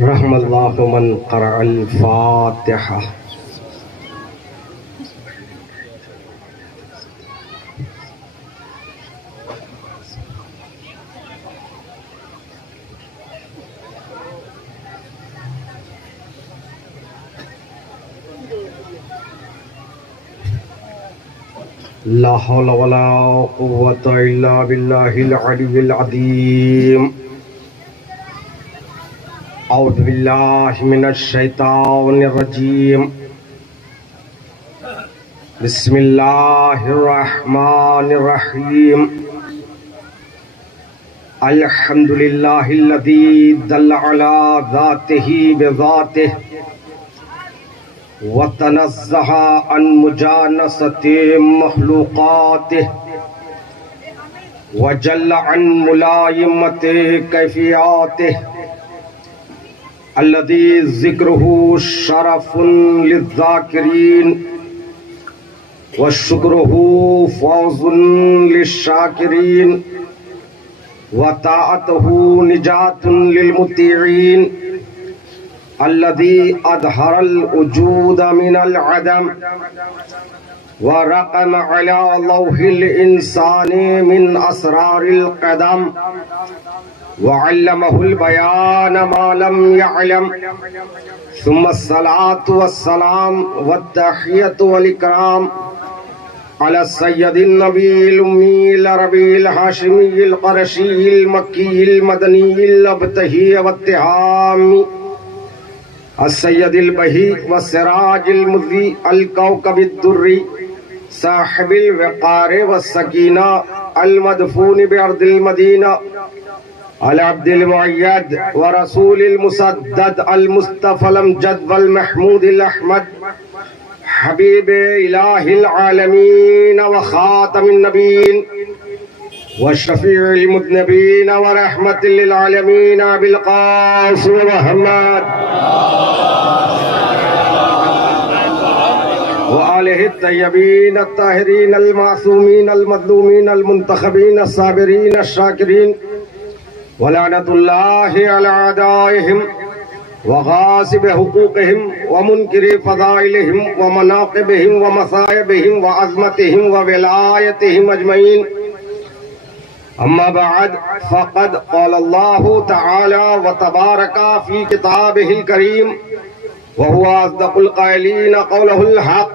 رحم اللہ من قرأ الفاتحہ۔ لا حول ولا قوة الا باللہ العلی العظیم۔ اعوذ باللہ من الشیطان الرجیم۔ بسم اللہ الرحمن الرحیم۔ الحمد للہ الذی دل علی ذاتہ بذاتہ وتنزہ عن مجانست مخلوقاتہ وجل عن ملائمت کیفیاتہ الذی ذکرہ شرف للذاکرین وشکرہ فوز للشاکرین وطاعتہ نجات للمطیعین الذي أظهر الوجود من العدم ورقم على لوح الإنسان من أسرار القدم وعلمه البيان ما لم يعلم ثم الصلاة والسلام والتحية والإكرام على السيد النبي الأمي العربي الهاشمي القرشي المكي المدني الأبتهي والتهامي السید البہی والسراج المضی الکوكب الدری صاحب الوقار والسکینہ المدفون بأرض المدینہ العبد المعید ورسول المسدد المصطفى الامجد والمحمود الاحمد حبیب الہ العالمین وخاتم النبیین وشفیع المذنبین ورحمت للعالمین بالقاسم محمد وآلہ الطیبین الطاہرین المعصومین المظلومین المنتخبین الصابرین الشاکرین ولعنت اللہ علی اعدائہم وغاصب حقوقہم ومنکر فضائلہم ومناقبہم ومصائبہم وعظمتہم وولایتہم اجمعین اما بعد فقد قال اللہ تعالی وتبارک فی کتابہ الکریم وهو أصدق القائلين قوله الحق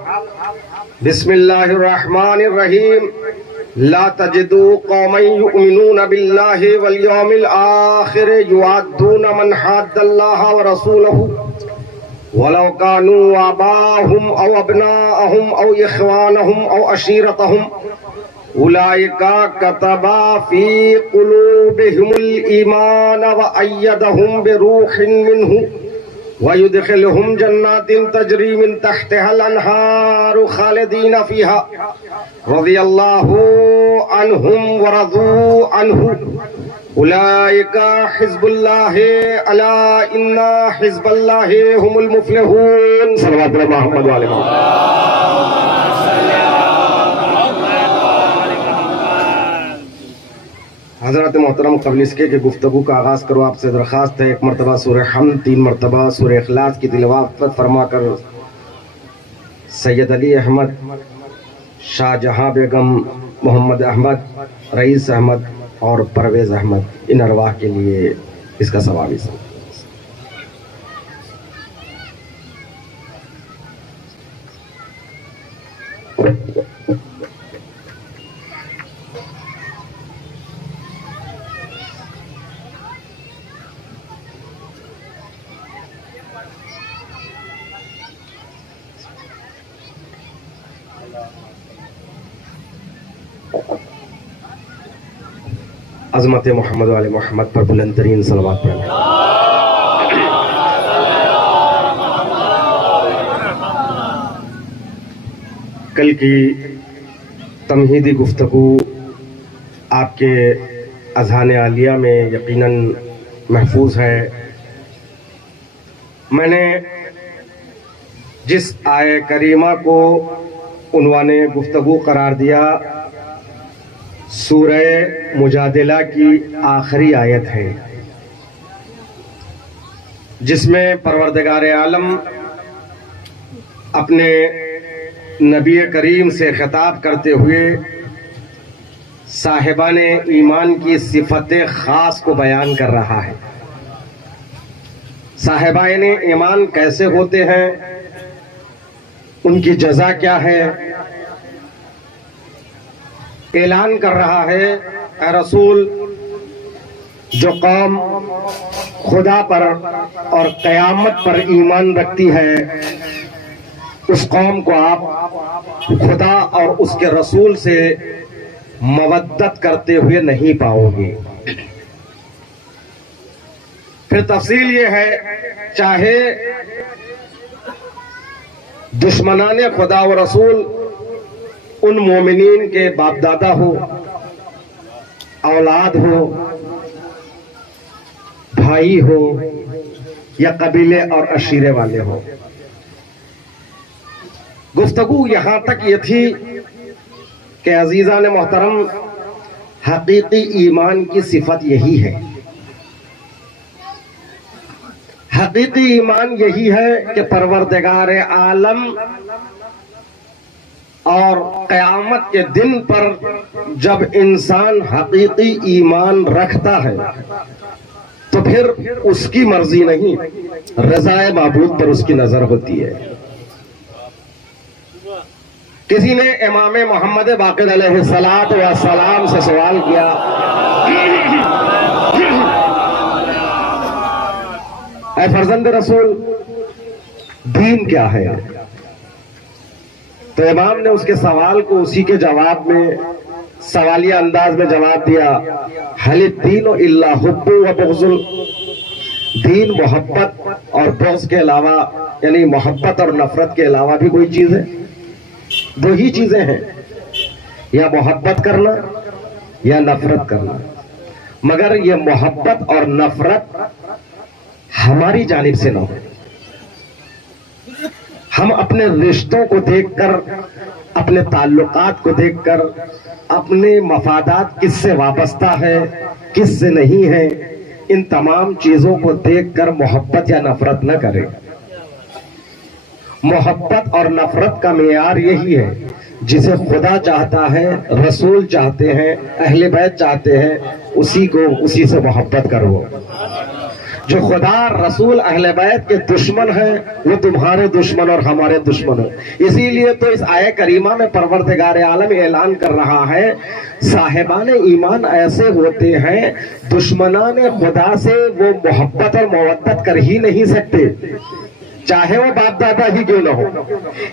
بسم الله الرحمن الرحيم لا تجدوا قوما يؤمنون بالله واليوم الآخر يوادون من حاد الله ورسوله ولو كانوا آباءهم أو أبناءهم أو إخوانهم أو عشيرتهم أولئك كتب في قلوبهم الإيمان وأيدهم بروح منه وَيُدْخِلْهُمْ جَنَّاتٍ تَجْرِي مِنْ تَحْتِهَا الْأَنْهَارُ خَالِدِينَ فِيهَا رَضِيَ اللَّهُ عَنْهُمْ وَرَضُوا عَنْهُ أُولَئِكَ حِزْبُ اللَّهِ أَلَا إِنَّ حِزْبَ اللَّهِ هُمُ الْمُفْلِحُونَ صلوات اللہ محمد وعلیہ حضرات محترم، قبل اس کے گفتگو کا آغاز کرو آپ سے درخواست ہے ایک مرتبہ سورہ حمد، 3 مرتبہ سورہ اخلاص کی تلاوت فرما کر سید علی احمد، شاہ جہاں بیگم، محمد احمد، رئیس احمد اور پرویز احمد ان ارواح کے لیے اس کا ثواب سب عظمت محمد والے محمد پر بلند ترین صلوات پڑھنا۔ کل کی تمہیدی گفتگو آپ کے اذہان عالیہ میں یقیناً محفوظ ہے۔ میں نے جس آیہ کریمہ کو عنوان گفتگو قرار دیا سورہ مجادلہ کی آخری آیت ہے، جس میں پروردگار عالم اپنے نبی کریم سے خطاب کرتے ہوئے صاحبان ایمان کی صفت خاص کو بیان کر رہا ہے۔ صاحبان ایمان کیسے ہوتے ہیں، ان کی جزا کیا ہے، اعلان کر رہا ہے اے رسول، جو قوم خدا پر اور قیامت پر ایمان رکھتی ہے اس قوم کو آپ خدا اور اس کے رسول سے مودت کرتے ہوئے نہیں پاؤ گے۔ پھر تفصیل یہ ہے، چاہے دشمنان خدا و رسول ان مومنین کے باپ دادا ہو، اولاد ہو، بھائی ہو یا قبیلے اور عشیرے والے ہو۔ گفتگو یہاں تک یہ تھی کہ عزیزان محترم، حقیقی ایمان کی صفت یہی ہے۔ حقیقی ایمان یہی ہے کہ پروردگار عالم اور قیامت کے دن پر جب انسان حقیقی ایمان رکھتا ہے تو پھر اس کی مرضی نہیں، رضا معبود پر اس کی نظر ہوتی ہے۔ کسی نے امام محمد باقر علیہ السلام سے سوال کیا، اے فرزند رسول، دین کیا ہے؟ تو امام نے اس کے سوال کو اسی کے جواب میں سوالیہ انداز میں جواب دیا، حل الدین الا حب و بغض، دین محبت اور بغض کے علاوہ، یعنی محبت اور نفرت کے علاوہ بھی کوئی چیز ہے؟ دو ہی چیزیں ہیں، یا محبت کرنا یا نفرت کرنا، مگر یہ محبت اور نفرت ہماری جانب سے نہ ہو۔ ہم اپنے رشتوں کو دیکھ کر، اپنے تعلقات کو دیکھ کر، اپنے مفادات کس سے وابستہ ہے کس سے نہیں ہے، ان تمام چیزوں کو دیکھ کر محبت یا نفرت نہ کرے۔ محبت اور نفرت کا معیار یہی ہے، جسے خدا چاہتا ہے، رسول چاہتے ہیں، اہل بیت چاہتے ہیں، اسی سے محبت کرو۔ جو خدا، رسول، اہل بیت کے دشمن ہیں وہ تمہارے دشمن اور ہمارے دشمن ہیں۔ اسی لیے تو اس آیہ کریمہ میں پروردگار عالم اعلان کر رہا ہے، صاحبان ایمان ایسے ہوتے ہیں دشمنان خدا سے وہ محبت اور مودت کر ہی نہیں سکتے، چاہے وہ باپ دادا ہی کیوں نہ ہو۔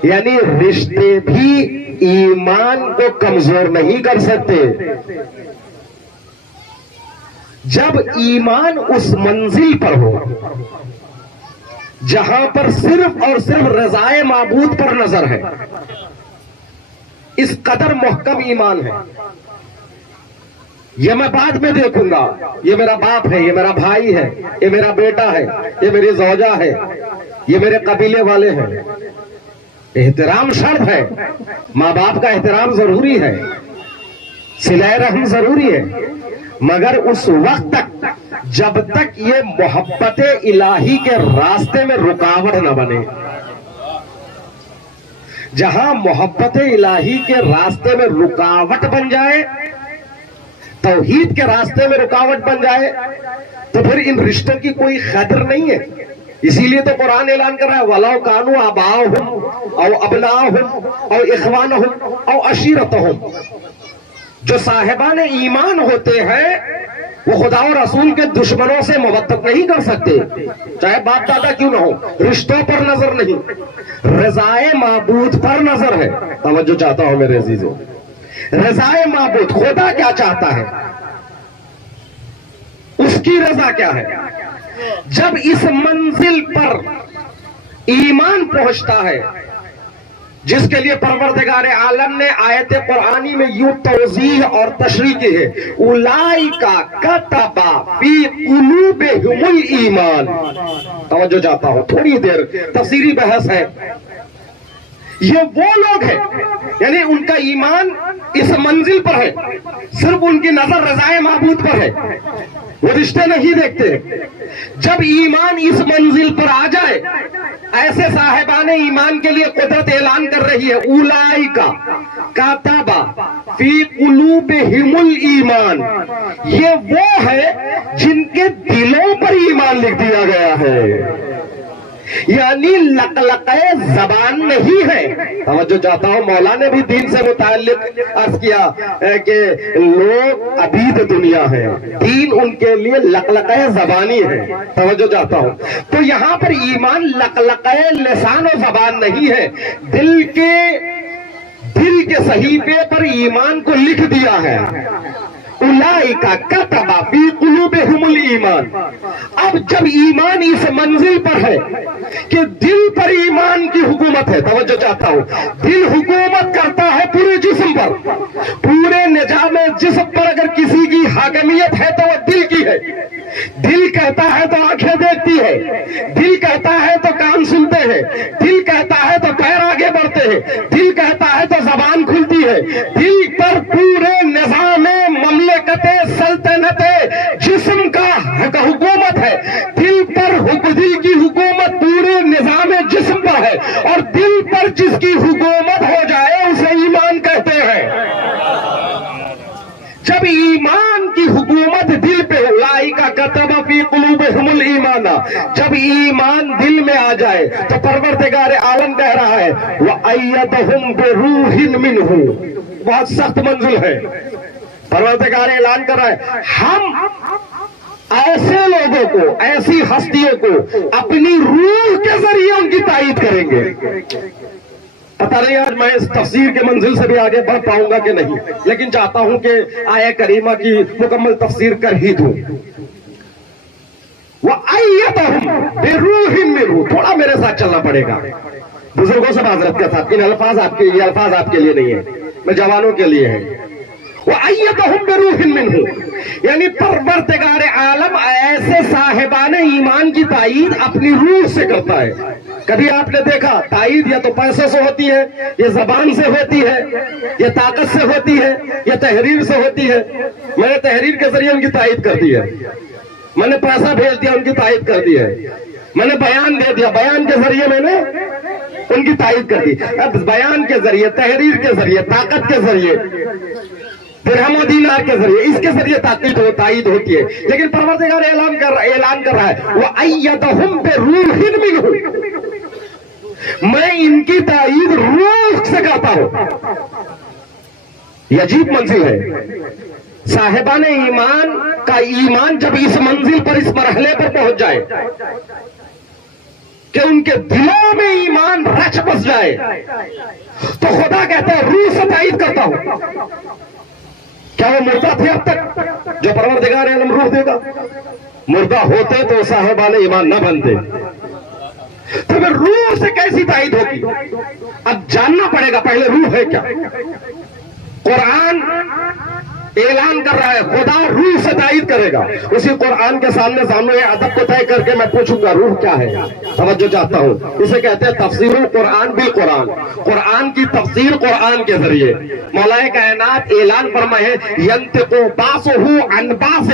یعنی رشتے بھی ایمان کو کمزور نہیں کر سکتے۔ جب ایمان اس منزل پر ہو جہاں پر صرف اور صرف رضائے معبود پر نظر ہے، اس قدر محکم ایمان ہے، یہ میں بعد میں دیکھوں گا، یہ میرا باپ ہے، یہ میرا بھائی ہے، یہ میرا بیٹا ہے، یہ میری زوجہ ہے، یہ میرے قبیلے والے ہیں۔ احترام شرط ہے، ماں باپ کا احترام ضروری ہے، صلہ رحم ضروری ہے، مگر اس وقت تک جب تک یہ محبت الہی کے راستے میں رکاوٹ نہ بنے۔ جہاں محبت الہی کے راستے میں رکاوٹ بن جائے، توحید کے راستے میں رکاوٹ بن جائے، تو پھر ان رشتوں کی کوئی قدر نہیں ہے۔ اسی لیے تو قرآن اعلان کر رہا ہے وَلَوْ كَانُوا آبَاءَهُمْ أَوْ أَبْنَاءَهُمْ أَوْ إِخْوَانَهُمْ أَوْ عَشِيرَتَهُمْ۔ جو صاحبان ایمان ہوتے ہیں وہ خدا و رسول کے دشمنوں سے مودت نہیں کر سکتے، چاہے باپ دادا کیوں نہ ہو۔ رشتوں پر نظر نہیں، رضائے معبود پر نظر ہے۔ توجہ چاہتا ہوں میرے عزیزو، رضائے معبود، خدا کیا چاہتا ہے، اس کی رضا کیا ہے۔ جب اس منزل پر ایمان پہنچتا ہے، جس کے لیے پروردگار عالم نے آیت قرآنی میں یوں توضیح اور تشریح کی ہے، اولئک کتب فی قلوبہم الایمان۔ توجہ چاہتا ہوں، تھوڑی دیر تفسیری بحث ہے۔ یہ وہ لوگ ہیں یعنی ان کا ایمان اس منزل پر ہے، صرف ان کی نظر رضائے معبود پر ہے، وہ رشتے نہیں دیکھتے۔ جب ایمان اس منزل پر آ جائے، ایسے صاحبان ایمان کے لیے قدرت اعلان کر رہی ہے، اولئک کتب فی قلوبہم الایمان، یہ وہ ہے جن کے دلوں پر ایمان لکھ دیا گیا ہے، یعنی لقلقہ زبان نہیں ہے۔ توجہ چاہتا ہوں، مولا نے بھی دین سے متعلق عرض کیا کہ لوگ عبید دنیا ہے، دین ان کے لیے لقلقہ زبانی ہے۔ توجہ چاہتا ہوں، تو یہاں پر ایمان لقلقہ لسان و زبان نہیں ہے، دل کے صحیفے پر ایمان کو لکھ دیا ہے۔ اولئک کتب فی قلوبہم الایمان، اب جب ایمان اس منزل پر ہے کہ دل پر ایمان کی حکومت ہے، توجہ چاہتا ہوں، دل حکومت کرتا ہے پورے جسم پر، پورے نظام جسم پر اگر کسی کی حاکمیت ہے تو وہ دل کی ہے۔ دل کہتا ہے تو آنکھیں دیکھتی ہے، دل کہتا ہے تو کان سنتے ہیں، دل کہتا ہے تو پیر آگے بڑھتے ہیں، دل کہتا ہے تو زبان کھلتی ہے۔ دل پر پورے نظام مملکت سلطنت جسم کا حکومت ہے، دل پر دل کی حکومت پورے نظام جسم پر ہے، اور دل پر جس کی حکومت ہو جائے اسے ایمان کہتے ہیں۔ جب ایمان کی حکومت دل پہ، اولئک کتب فی قلوبہم الایمان، جب ایمان دل میں آ جائے تو پروردگار عالم کہہ رہا ہے وَأَيَّدَهُمْ بِرُوحٍ مِّنْهُ، بہت سخت منزل ہے۔ پروردگار اعلان کر رہا ہے ہم ایسے لوگوں کو، ایسی ہستیوں کو اپنی روح کے ذریعے ان کی تائید کریں گے۔ پتہ نہیں آج میں اس تفسیر کے منزل سے بھی آگے بڑھ پاؤں گا کہ نہیں، لیکن چاہتا ہوں کہ آیہ کریمہ کی مکمل تفسیر کر ہی دوں۔ وَأَيَّدَهُمْ بِرُوحٍ مِّنْهُ، تھوڑا میرے ساتھ چلنا پڑے گا، بزرگوں سے معذرت کے ساتھ، یہ الفاظ آپ کے لیے نہیں ہے، میں جوانوں کے لیے ہے۔ وَأَيَّدَهُمْ بِرُوحٍ مِّنْهُ، یعنی پروردگار عالم ایسے صاحبان ایمان کی تائید اپنی روح سے کرتا ہے۔ کبھی آپ نے دیکھا تائید یا تو پیسے سے ہوتی ہے، یا زبان سے ہوتی ہے، یا طاقت سے ہوتی ہے، یا تحریر سے ہوتی ہے۔ میں نے تحریر کے ذریعے ان کی تائید کر دی ہے، میں نے پیسہ بھیج دیا ان کی تائید کر دی ہے، میں نے بیان دے دیا، بیان کے ذریعے میں نے ان کی تائید کر دی۔ اب بیان کے ذریعے، تحریر کے ذریعے، طاقت کے ذریعے، درہم و دینار کے ذریعے، اس کے ذریعے تائید ہوتی ہے، لیکن پروردگار اعلان کر رہا ہے وَأَيَّدَهُمْ بِرُوحٍ مِّنْهُ، میں ان کی تائید روح سے کرتا ہوں۔ یہ عجیب منزل ہے۔ صاحبان ایمان کا ایمان جب اس منزل پر، اس مرحلے پر پہنچ جائے کہ ان کے دلوں میں ایمان رچ بس جائے، تو خدا کہتا ہے روح سے تائید کرتا ہوں۔ کیا وہ مردہ تھے اب تک جو پروردگار عالم روح دے گا؟ مردہ ہوتے تو صاحبان ایمان نہ بنتے، تو پھر روح سے کیسی تائید ہوگی؟ اب جاننا پڑے گا پہلے روح ہے کیا۔ قرآن اعلان کر رہا ہے خدا روح سے تائید کرے گا، اسی قرآن کے سامنے ادب کو طے کر کے میں پوچھوں گا روح کیا ہے۔ توجہ چاہتا ہوں، اسے کہتے ہیں تفسیر القرآن بالقرآن، قرآن کی تفسیر قرآن کے ذریعے۔ مولا کائنات اعلان فرمائے ینطق بعضہ عن بعض،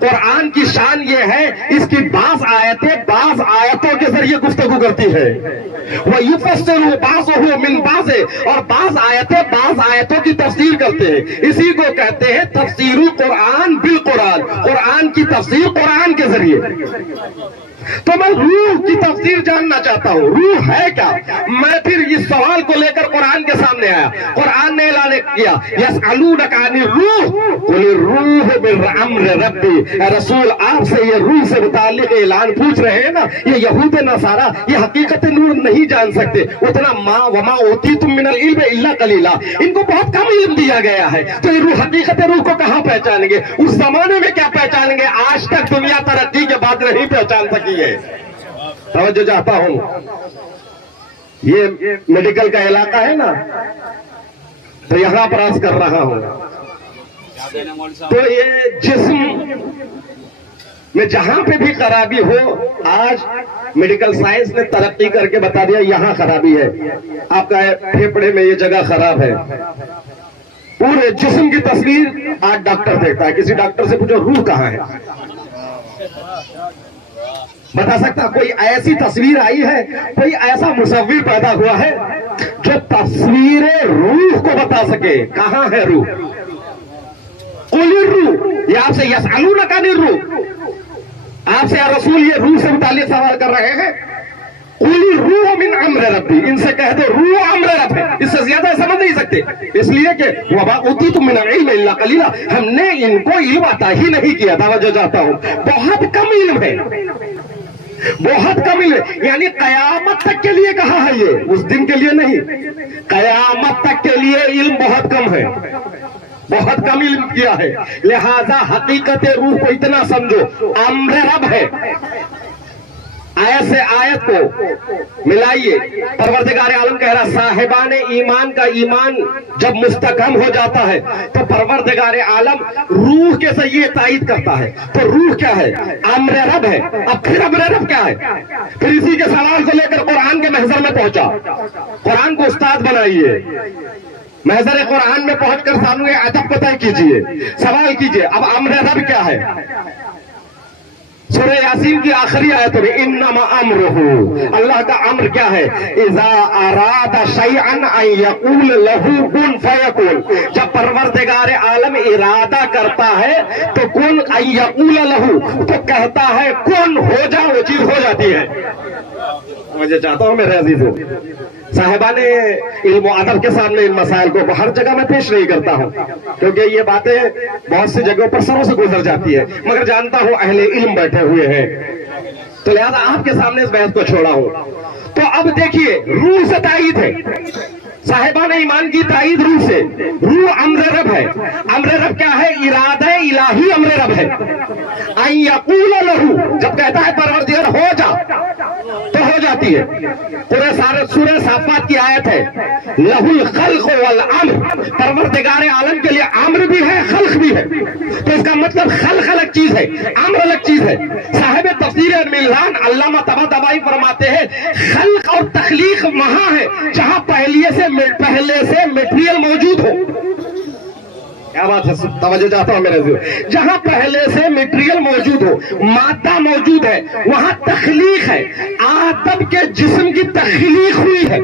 قرآن کی شان یہ ہے اس کی بعض آیتیں بعض آیتوں کے ذریعے گفتگو کرتی ہے، وَيُفَسِّرُ بَعْضُهُ مِنْ بَعْضٍ، اور بعض آیتیں بعض آیتوں کی تفسیر کرتے ہیں، اسی کو کہتے ہیں تفسیر القرآن بالقرآن، قرآن کی تفسیر قرآن کے ذریعے۔ تو میں روح کی تفسیر جاننا چاہتا ہوں، روح ہے کیا؟ میں پھر اس سوال کو لے کر قرآن کے سامنے آیا، قرآن نے اعلان کیا یسألونک عن الروح قل الروح من امر ربی، اے رسول آپ سے یہ روح سے متعلق اعلان پوچھ رہے ہیں نا، یہ یہود نصارہ یہ حقیقت نور نہیں جان سکتے، اتنا ما وما اوتیتم من العلم الا قلیلا، ان کو بہت کم علم دیا گیا ہے، تو یہ روح حقیقت روح کو کہاں پہچانیں گے؟ اس زمانے میں کیا پہچانیں گے؟ آج تک دنیا ترقی کے بعد نہیں پہچان سکی ہے۔ توجہ چاہتا ہوں، یہ میڈیکل کا علاقہ ہے نا، تو یہاں پر عرض کر رہا ہوں، تو یہ جسم میں جہاں پہ بھی خرابی ہو، آج میڈیکل سائنس نے ترقی کر کے بتا دیا یہاں خرابی ہے، آپ کا پھیپڑے میں یہ جگہ خراب ہے، پورے جسم کی تصویر آج ڈاکٹر دیکھتا ہے. کسی ڈاکٹر سے پوچھو روح کہاں ہے، بتا سکتا؟ کوئی ایسی تصویر آئی ہے، کوئی ایسا مصور پیدا ہوا ہے جو تصویر روح کو بتا سکے کہاں ہے روح؟ قل الروح، یہ آپ سے یسألونک عن الروح، آپ سے یا رسول یہ روح سے متعلق سوال کر رہے ہیں. قل الروح من امر ربی، ان سے کہہ دو روح امر رب ہے، اس سے زیادہ سمجھ نہیں سکتے، اس لیے کہ وما اوتیتم من العلم الا قلیلا، ہم نے ان کو علم عطا ہی نہیں کیا. توجہ چاہتا ہوں، بہت کم علم ہے، بہت کم علم ہے. یعنی قیامت تک کے لیے کہا ہے، یہ اس دن کے لیے نہیں، قیامت تک کے لیے علم بہت کم ہے، بہت کم علم کیا ہے. لہذا حقیقت روح کو اتنا سمجھو امر رب ہے. آیت سے آیت کو ملائیے. پروردگار عالم کہہ رہا صاحبان ایمان کا ایمان جب مستحکم ہو جاتا ہے تو پروردگار عالم روح کے سے یہ تائید کرتا ہے. تو روح کیا ہے؟ امر رب ہے. اب پھر امر رب کیا ہے؟ پھر اسی کے سوال کو لے کر قرآن کے محضر میں پہنچا. قرآن کو استاد بنائیے، محضر قرآن میں پہنچ کر سامنے ادب کو طے کیجئے، سوال کیجئے اب امر رب کیا ہے. سورہ یاسین کی آخری آیت میں انما امرہ، اللہ کا امر کیا ہے؟ اذا اراد شیئا ان یقول لہ کن فیکون، جب پروردگار عالم ارادہ کرتا ہے تو کن ان یقول لہ، تو کہتا ہے کن ہو جا، وہ چیز ہو جاتی ہے. مجھے چاہتا ہوں میرے عزیزو، صاحبان علم و ادب کے سامنے ان مسائل کو ہر جگہ میں پیش نہیں کرتا ہوں کیونکہ یہ باتیں بہت سی جگہوں پر سروں سے گزر جاتی ہے، مگر جانتا ہوں اہل علم بیٹھے ہوئے ہیں تو لہذا آپ کے سامنے اس بحث کو چھوڑا ہوں. تو اب دیکھیے روح سے تائید ہے، صاحبان ایمان کی تائید روح سے. روح امر رب ہے. امر رب کیا ہے؟ ارادہ الہی امر رب ہے. ان یقول لہ، جب کہتا ہے پروردگار ہو جا تو ہو جاتی ہے. پورے سورہ صافات کی آیت ہے لہ الخلق والامر، پروردگار عالم کے لیے امر بھی ہے خلق بھی ہے. تو اس کا مطلب خلق الگ چیز ہے، امر الگ چیز ہے. صاحب تفسیر الملان علامہ طباطبائی فرماتے ہیں خلق اور تخلیق وہاں ہے جہاں پہلے سے میٹیریل موجود ہو. کیا بات ہے، توجہ چاہتا ہوں میرے عزیز. جہاں پہلے سے میٹیریل موجود ہو، مادہ موجود ہے، وہاں تخلیق ہے. آدم کے جسم کی تخلیق ہوئی ہے.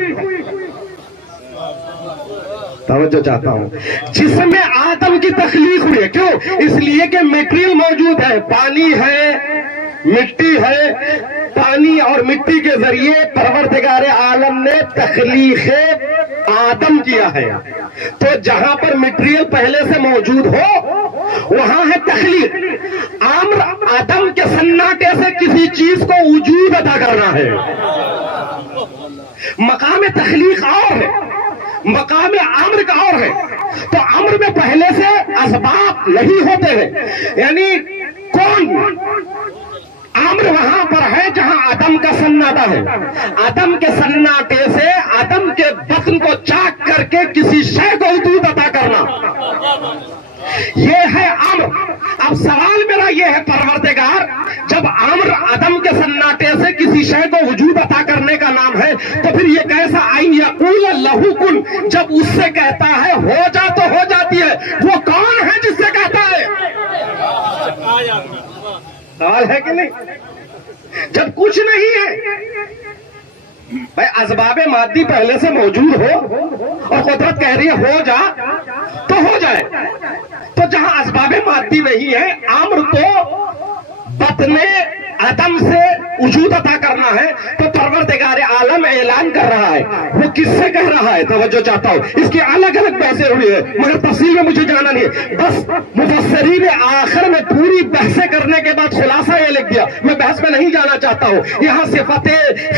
توجہ چاہتا ہوں، جسم میں آدم کی تخلیق ہوئی ہے. کیوں؟ اس لیے کہ میٹیریل موجود ہے، پانی ہے، مٹی ہے. پانی اور مٹی کے ذریعے پروردگار عالم نے تخلیق آدم کیا ہے. تو جہاں پر مٹیریل پہلے سے موجود ہو وہاں ہے تخلیق. امر آدم کے سناٹے سے کسی چیز کو وجود عطا کرنا ہے. مقام تخلیق اور ہے، مقام امر کا اور ہے. تو امر میں پہلے سے اسباب نہیں ہوتے ہیں. یعنی کون امر وہاں پر ہے جہاں آدم کا سناٹا ہے. آدم کے سناٹے سے آدم کے بطن کو چاک کر کے کسی شے کو وجود عطا کرنا، یہ ہے امر. اب سوال میرا یہ ہے پروردگار جب امر آدم کے سناٹے سے کسی شے کو وجود عطا کرنے کا نام ہے تو پھر یہ کیسا ان یقول لہ کن، جب اس سے کہتا ہے ہو جا تو ہو جاتی ہے، وہ کون ہے جس سے کہتا ہے؟ سوال ہے کہ نہیں؟ جب کچھ نہیں ہے بھائی، اسباب مادی پہلے سے موجود ہو اور قدرت کہہ رہی ہے ہو جا تو ہو جائے. تو جہاں اسباب مادی نہیں ہے، امر تو بطن آدم سے وجود عطا کرنا ہے. تو پروردگار عالم اعلان کر رہا ہے، وہ کس سے کہہ رہا ہے؟ توجہ چاہتا ہوں. اس کی الگ الگ بحثیں ہوئی ہیں مگر تفصیل میں مجھے جانا نہیں ہے. بس مفسرین آخر میں پوری بحثیں کرنے کے بعد خلاصہ یہ لکھ دیا، میں بحث میں نہیں جانا چاہتا ہوں. یہاں صفت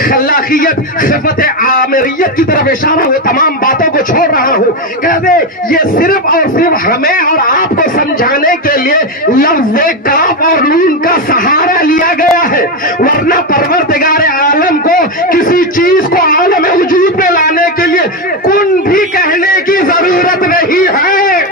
خلاقیت، صفت عامریت کی طرف اشارہ ہو، تمام باتوں کو چھوڑ رہا ہوں. کہہ دے یہ صرف اور صرف ہمیں اور آپ کو سمجھانے کے لیے لفظ کاف اور نون کا سہارا لیا گیا ہے، ورنہ پروردگار عالم کو کسی چیز کو عالم وجود میں لانے کے لیے کن بھی کہنے کی ضرورت نہیں ہے.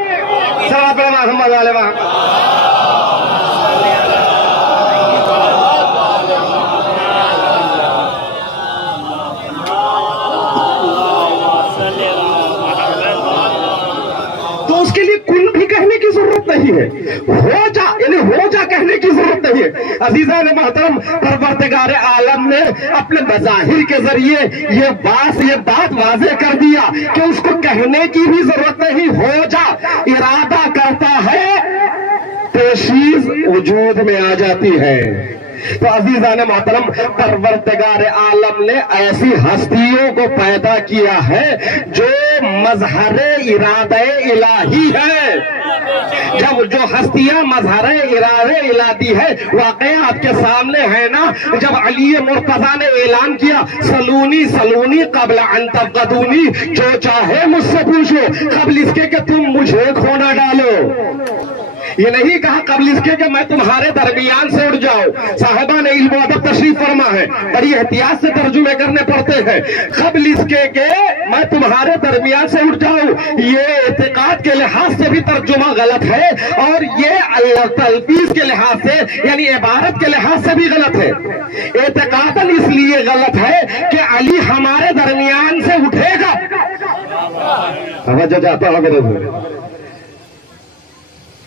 نہیں ہے. ہو جا یعنی ہو جا کہنے کی ضرورت نہیں ہے. عزیزان محترم، پروردگار عالم نے اپنے مظاہر کے ذریعے یہ بات واضح کر دیا کہ اس کو کہنے کی بھی ضرورت نہیں. ہو جا ارادہ کرتا ہے تو چیز وجود میں آ جاتی ہے. تو عزیزان محترم، پروردگار عالم نے ایسی ہستیوں کو پیدا کیا ہے جو مظہر ارادہ الہی ہے. جب جو ہستیاں مظہر ارادہ الہی ہے، واقعہ آپ کے سامنے ہے نا. جب علی مرتضیٰ نے اعلان کیا سلونی سلونی قبل ان تفقدونی، جو چاہے مجھ سے پوچھو قبل اس کے کہ تم مجھے کھو نہ ڈالو. یہ نہیں کہا قبل اس کے کہ میں تمہارے درمیان سے اٹھ جاؤں. صاحبان علم و ادب تشریف فرما ہے، بڑی احتیاط سے ترجمے کرنے پڑتے ہیں. قبل اس کے کہ میں تمہارے درمیان سے اٹھ جاؤں، یہ اعتقاد کے لحاظ سے بھی ترجمہ غلط ہے، اور یہ اللہ تلفیظ کے لحاظ سے یعنی عبارت کے لحاظ سے بھی غلط ہے. اعتقاداً اس لیے غلط ہے کہ علی ہمارے درمیان سے اٹھے گا. سمجھ جاتا ہوں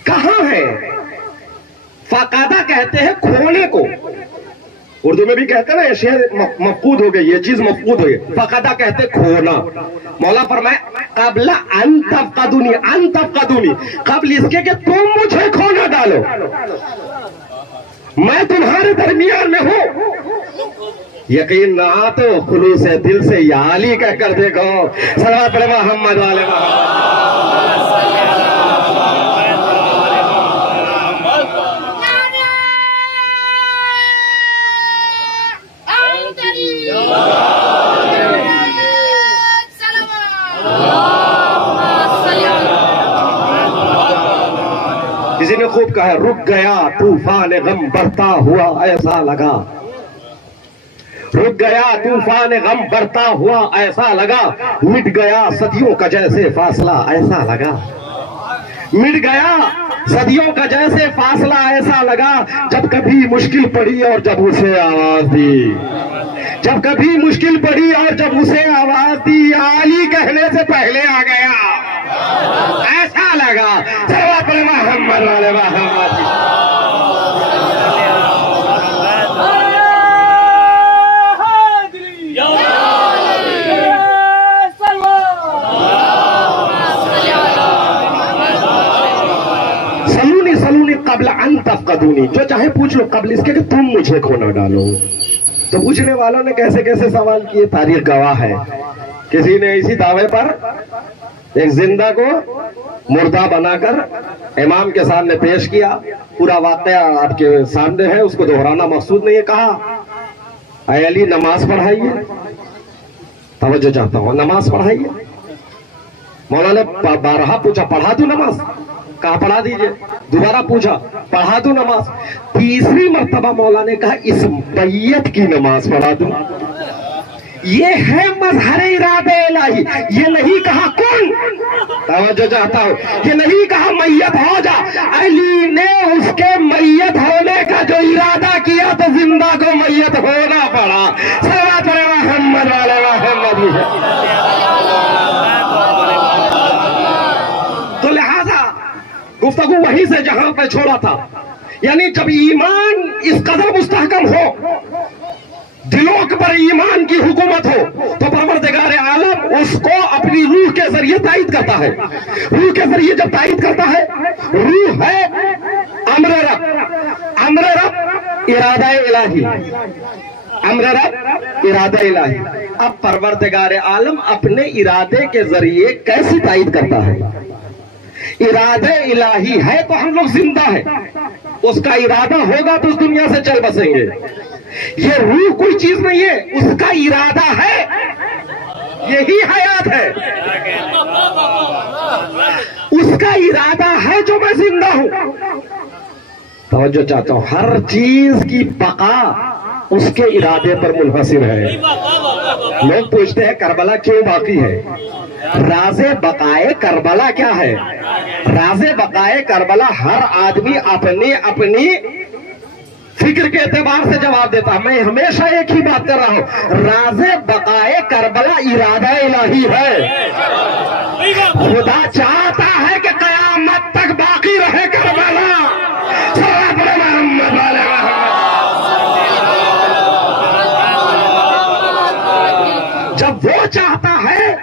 کہاں ہے؟ فقادہ کہتے ہیں کھونے کو. اردو میں بھی کہتے ہیں نا یہ شے مفقود ہو گئی، یہ چیز مفقود ہو گئی. فقادہ کہتے کھونا. مولا فرمائے قبل ان تفقدونی، ان تفقدونی قبل اس کے کہ تم مجھے کھو نہ ڈالو، میں تمہارے درمیان میں ہوں. یقین نہ تو خلوص دل سے یا علی کہہ کر دیکھو. صلوات پڑھے محمد والے کسی نے خوب کہا رک گیا طوفان غم برتا ہوا ایسا لگا. رک گیا طوفان غم برتا ہوا ایسا لگا، مٹ گیا صدیوں کا جیسے فاصلہ ایسا لگا. مٹ گیا صدیوں کا جیسے فاصلہ ایسا لگا، جب کبھی مشکل پڑی اور جب اسے آواز دی. جب کبھی مشکل پڑی اور جب اسے آواز دی، علی کہنے سے پہلے آ گیا ایسا لگا. صلوات پڑھے محمد والے محمد. سلونی سلونی قبل ان تفقدونی، جو چاہے پوچھ لو قبل اس کے کہ تم مجھے کھو نہ ڈالو. تو پوچھنے والوں نے کیسے کیسے سوال کیے، تاریخ گواہ ہے. کسی نے اسی دعوے پر ایک زندہ کو مردہ بنا کر امام کے سامنے پیش کیا. پورا واقعہ آپ کے سامنے ہے، اس کو دہرانا مقصود نہیں ہے. کہا اے علی نماز پڑھائیے. توجہ چاہتا ہوں، نماز پڑھائیے. مولا نے بارہا پوچھا پڑھا دوں نماز؟ کہا پڑھا دیجئے. دوبارہ پوچھا پڑھا دوں نماز؟ تیسری مرتبہ مولا نے کہا اس بیت کی نماز پڑھا دوں. یہ ہے مظہر ارادہ الہی. یہ نہیں کہا کن، توجہ چاہتا ہوں، یہ نہیں کہا میت ہو جا. علی نے اس کے میت ہونے کا جو ارادہ کیا تو زندہ کو میت ہونا پڑا. صلوات پڑھے محمد والے محمد. تو لہذا گفتگو وہیں سے جہاں پہ چھوڑا تھا، یعنی جب ایمان اس قدر مستحکم ہو، دلوں پر ایمان کی حکومت ہو، تو پروردگار عالم اس کو اپنی روح کے ذریعے تائید کرتا ہے. روح کے ذریعے جب تائید کرتا ہے، روح ہے امر رب. امر رب ارادہ الہی، امر رب ارادہ الہی. اب پروردگار عالم اپنے ارادے کے ذریعے کیسی تائید کرتا ہے؟ ارادہ الہی ہے تو ہم لوگ زندہ ہیں، اس کا ارادہ ہوگا تو اس دنیا سے چل بسیں گے. یہ روح کوئی چیز نہیں ہے، اس کا ارادہ ہے، یہی حیات ہے. اس کا ارادہ ہے جو میں زندہ ہوں. توجہ چاہتا ہوں، ہر چیز کی بقا اس کے ارادے پر منحصر ہے. لوگ پوچھتے ہیں کربلا کیوں باقی ہے؟ راز بقائے کربلا کیا ہے؟ راز بقائے کربلا ہر آدمی اپنی اپنی فکر کے اعتبار سے جواب دیتا. میں ہمیشہ ایک ہی بات کر رہا ہوں، راز بقائے کربلا ارادہ الہی ہے. خدا چاہتا ہے کہ قیامت تک باقی باقی رہے کربلا. جب وہ چاہتا ہے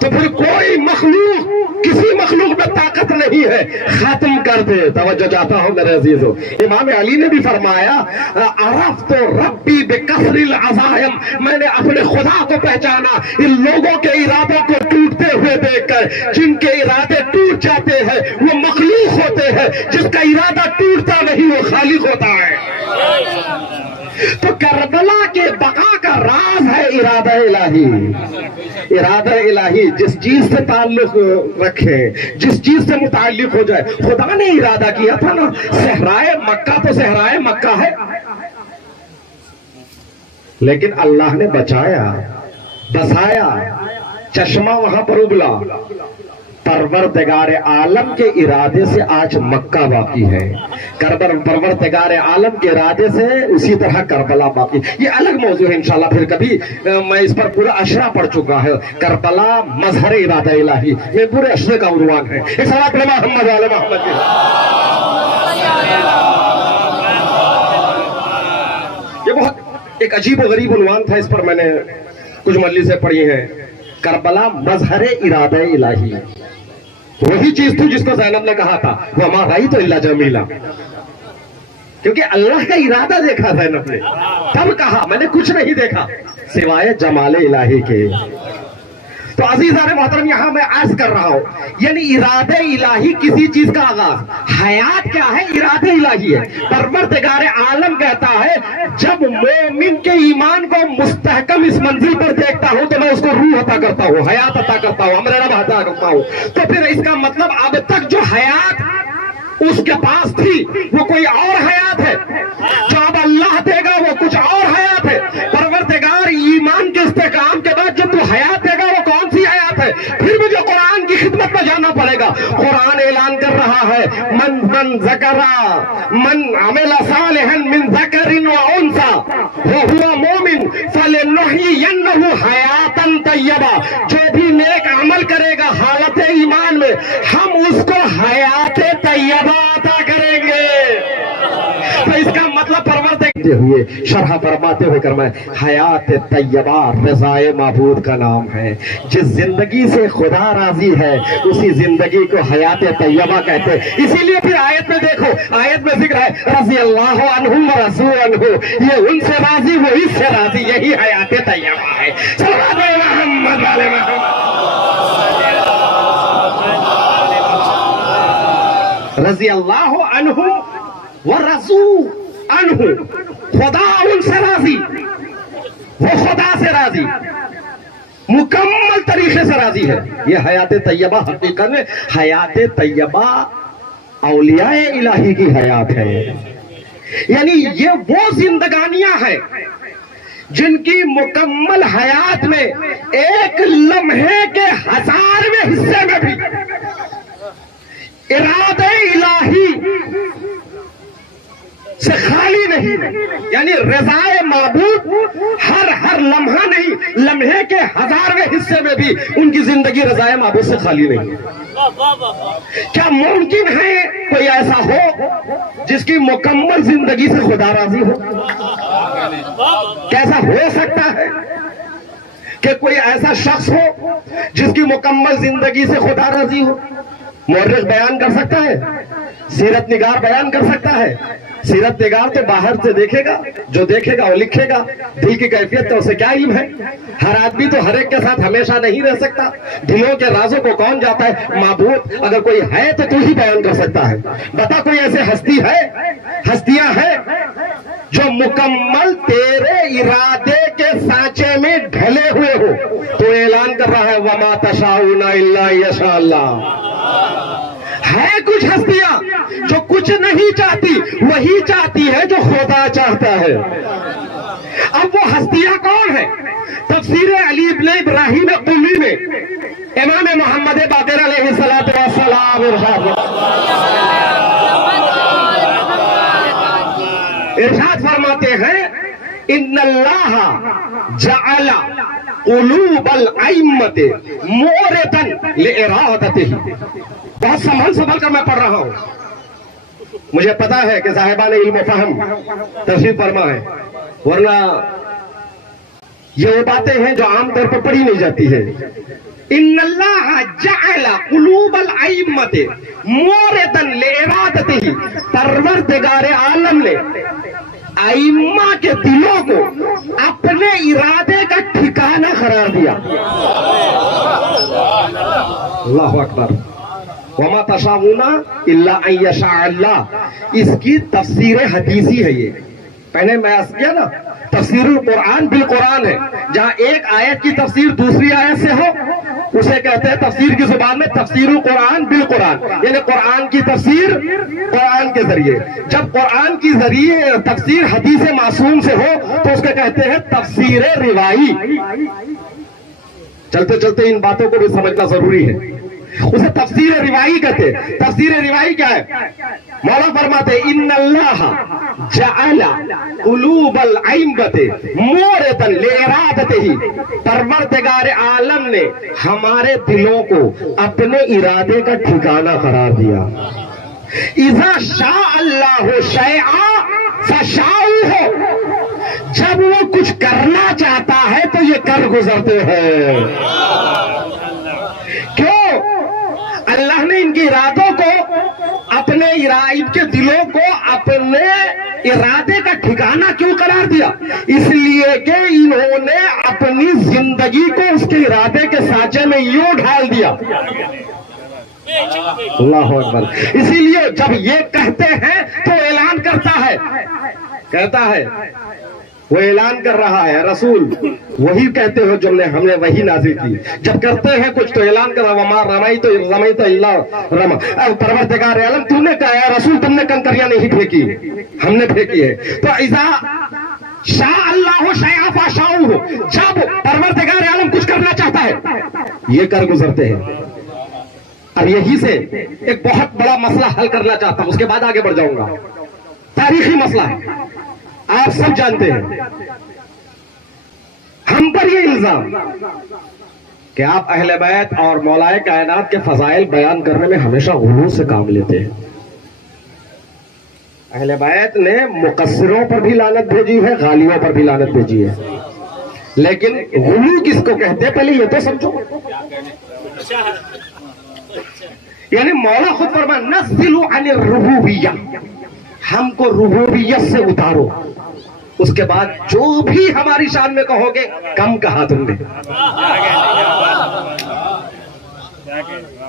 تو پھر کوئی مخلوق کسی مخلوق میں طاقت نہیں ہے ختم کر دے. توجہ چاہتا ہوں میرے عزیزو. امام علی نے بھی فرمایا عرفت ربی بکسر العزائم، میں نے اپنے خدا کو پہچانا ان لوگوں کے ارادوں کو ٹوٹتے ہوئے دیکھ کر. جن کے ارادے ٹوٹ جاتے ہیں وہ مخلوق ہوتے ہیں، جس کا ارادہ ٹوٹتا نہیں وہ خالق ہوتا ہے. تو کربلا کے بقا کا راز ہے ارادہ الہی. ارادہ الہی جس چیز سے تعلق رکھے، جس چیز سے متعلق ہو جائے. خدا نے ارادہ کیا تھا نا صحرائے مکہ، تو صحرائے مکہ ہے، لیکن اللہ نے بچایا، بسایا، چشمہ وہاں پر ابلا. پروردگار عالم کے ارادے سے آج مکہ باقی ہے. پروردگار عالم کے ارادے سے اسی طرح کربلا باقی. یہ الگ موضوع ہے انشاءاللہ، پھر کبھی میں اس پر پورا اشرا پڑھ چکا ہے. کربلا مظہر ارادہ الہی میں پورے اشرے کا عنوان ہے. ایک صلوات محمد علی محمد کی. یہ بہت ایک عجیب و غریب عنوان تھا، اس پر میں نے کچھ مجلسیں پڑھی ہیں. کربلا مظہر ارادہ الہی وہی چیز تھی جس کو زینب نے کہا تھا وَمَا رَأَيْتُ إِلَّا جَمِيلًا، کیونکہ اللہ کا ارادہ دیکھا زینب نے، تب کہا میں نے کچھ نہیں دیکھا سوائے جمال الہی کے. تو عزیزان محترم یہاں میں عرض کر رہا ہوں، یعنی ارادہ الہی کسی چیز کا آغاز. حیات کیا ہے؟ ارادہ الہی ہے. پروردگار عالم کہتا ہے جب مومن کے ایمان کو مستحکم اس منزل پر دیکھتا ہوں تو میں اس کو روح عطا کرتا ہوں، حیات عطا کرتا ہوں، امر رب عطا کرتا ہوں. تو پھر اس کا مطلب اب تک جو حیات اس کے پاس تھی وہ کوئی اور حیات ہے، جو اب اللہ دے گا وہ کچھ اور حیات ہے. پروردگار ایمان کے استحکام کے بعد جو تو حیات دے گا وہ کون سی حیات ہے؟ پھر مجھے قرآن کی خدمت میں جانا پڑے گا. قرآن اعلان کر رہا ہے من عمل صالحا من ذکر و انثى وهو مومن فلنحيينه حیاتا طیبہ. جو بھی نیک عمل کرے گا حالت ایمان میں ہم اس کو حیات طیبہ عطا کریں گے. تو اس کا مطلب پروردگار ہوئے شرح فرماتے ہوئے کرمائے حیات طیبہ رضائے معبود کا نام ہے. جس زندگی سے خدا راضی ہے اسی زندگی کو حیات طیبہ کہتے ہیں. اسی لیے پھر آیت میں دیکھو، آیت میں ذکر ہے رضی اللہ عنہم ورضوا عنہ، یہ ان سے راضی وہ اس سے راضی، یہی حیات طیبہ ہے. صلوات محمد علی محمد. رضی اللہ عنہ ورضوا عنہ، خدا ان سے راضی، وہ خدا سے راضی، مکمل طریقے سے راضی ہے. یہ حیات طیبہ حقیقت میں حیات طیبہ اولیاء الہی کی حیات ہے. یعنی یہ وہ زندگانیاں ہیں جن کی مکمل حیات میں ایک لمحے کے 1000ویں حصے میں بھی ارادہ الہی سے خالی نہیں. یعنی رضائے معبود ہر لمحہ نہیں، لمحے کے 1000ویں حصے میں بھی ان کی زندگی رضائے معبود سے خالی نہیں. کیا ممکن ہے کوئی ایسا ہو جس کی مکمل زندگی سے خدا راضی ہو؟ کیسا ہو سکتا ہے کہ کوئی ایسا شخص ہو جس کی مکمل زندگی سے خدا راضی ہو؟ مورخ بیان کر سکتا ہے، سیرت نگار بیان کر سکتا ہے. سیرت نگار تو باہر سے دیکھے گا، جو دیکھے گا وہ لکھے گا، دل کی کیفیت تو اسے کیا علم ہے. ہر آدمی تو ہر ایک کے ساتھ ہمیشہ نہیں رہ سکتا. دلوں کے رازوں کو کون جاتا ہے؟ معبود. اگر کوئی ہے تو ہی بیان کر سکتا ہے. بتا کوئی ایسے ہستی ہے، ہستیاں ہیں جو مکمل تیرے ارادے کے سانچے میں ڈھلے ہوئے ہو. تو اعلان کر رہا ہے وَمَا تَشَاءُونَ إِلَّا يَشَاءَ اللَّهُ. ہے کچھ ہستیاں جو کچھ نہیں چاہتی، وہی چاہتی ہے جو خدا چاہتا ہے. اب وہ ہستیاں کون ہیں؟ تفسیر علی ابن ابراہیم قمی میں امام محمد باقر علیہ السلام ارشاد فرماتے ہیں ان اللہ جعل قلوب الائمۃ موردا لارادتہ. بہت سنبھل کر میں پڑھ رہا ہوں. مجھے پتا ہے کہ صاحبان علم و فہم تشریف فرما ہے، ورنہ یہ وہ باتیں ہیں جو عام طور پر پڑھی نہیں جاتی ہے. ان اللہ جعل قلوب الائمۃ موردن لارادتہ، پروردگار عالم نے ائمہ کے دلوں کو اپنے ارادے کا ٹھکانہ قرار دیا. اللہ اکبر. وما تشاءون الا ان یشاء اللہ. اس کی تفسیر حدیثی ہے. یہ پہلے میں عرض کیا نا، تفسیر القرآن بالقرآن ہے. جہاں ایک آیت کی تفسیر دوسری آیت سے ہو اسے کہتے ہیں تفسیر کی زبان میں تفسیر القرآن بالقرآن، یعنی قرآن کی تفسیر قرآن کے ذریعے. جب قرآن کی ذریعے تفسیر حدیث معصوم سے ہو تو اس کو کہتے ہیں تفسیر روایی. چلتے چلتے ان باتوں کو بھی سمجھنا ضروری ہے. اسے تفسیر روایی کہتے ہیں. تفسیر روایی کیا ہے؟ مولا فرماتے ان اللہ جعل قلوب الائمۃ موردن لارادتہ، پروردگار عالم نے ہمارے دلوں کو اپنے ارادے کا ٹھکانہ قرار دیا. اذا شاء اللہ شیئا فشاؤہ، جب وہ کچھ کرنا چاہتا ہے تو یہ کر گزرتے ہیں. کیوں؟ اللہ نے ان کے ارادوں کو اپنے ان کے دلوں کو اپنے ارادے کا ٹھکانہ کیوں قرار دیا؟ اس لیے کہ انہوں نے اپنی زندگی کو اس کے ارادے کے سانچے میں یوں ڈھال دیا. اللہ اکبر. اسی لیے جب یہ کہتے ہیں تو اعلان کرتا ہے، کہتا ہے، وہ اعلان کر رہا ہے. رسول وہی کہتے ہو جو ہم نے وہی نازل کی. جب کرتے ہیں کچھ تو اعلان کر رہا، وما رمیت اذ رمیت الا رما. پروردگار عالم تم نے کہا ہے رسول تم نے کنکریاں نہیں پھینکی، ہم نے پھینکی ہے. تو اذا شاء اللہ شیئا فشاؤہ، جب پروردگار عالم کچھ کرنا چاہتا ہے یہ کر گزرتے ہیں. اب یہی سے ایک بہت بڑا مسئلہ حل کرنا چاہتا ہوں، اس کے بعد آگے بڑھ جاؤں گا. تاریخی مسئلہ ہے، آپ سب جانتے ہیں. ہم پر یہ الزام کہ آپ اہل بیت اور مولائے کائنات کے فضائل بیان کرنے میں ہمیشہ غلو سے کام لیتے ہیں. اہل بیت نے مقصروں پر بھی لعنت بھیجی ہے، غالیوں پر بھی لعنت بھیجی ہے، لیکن غلو کس کو کہتے ہیں پہلے یہ تو سمجھو. یعنی مولا خود فرمایا نزل عن الربوبیہ، ہم کو ربوبیت سے اتارو، اس کے بعد جو بھی ہماری شان میں کہو گے کم کہا تم نے.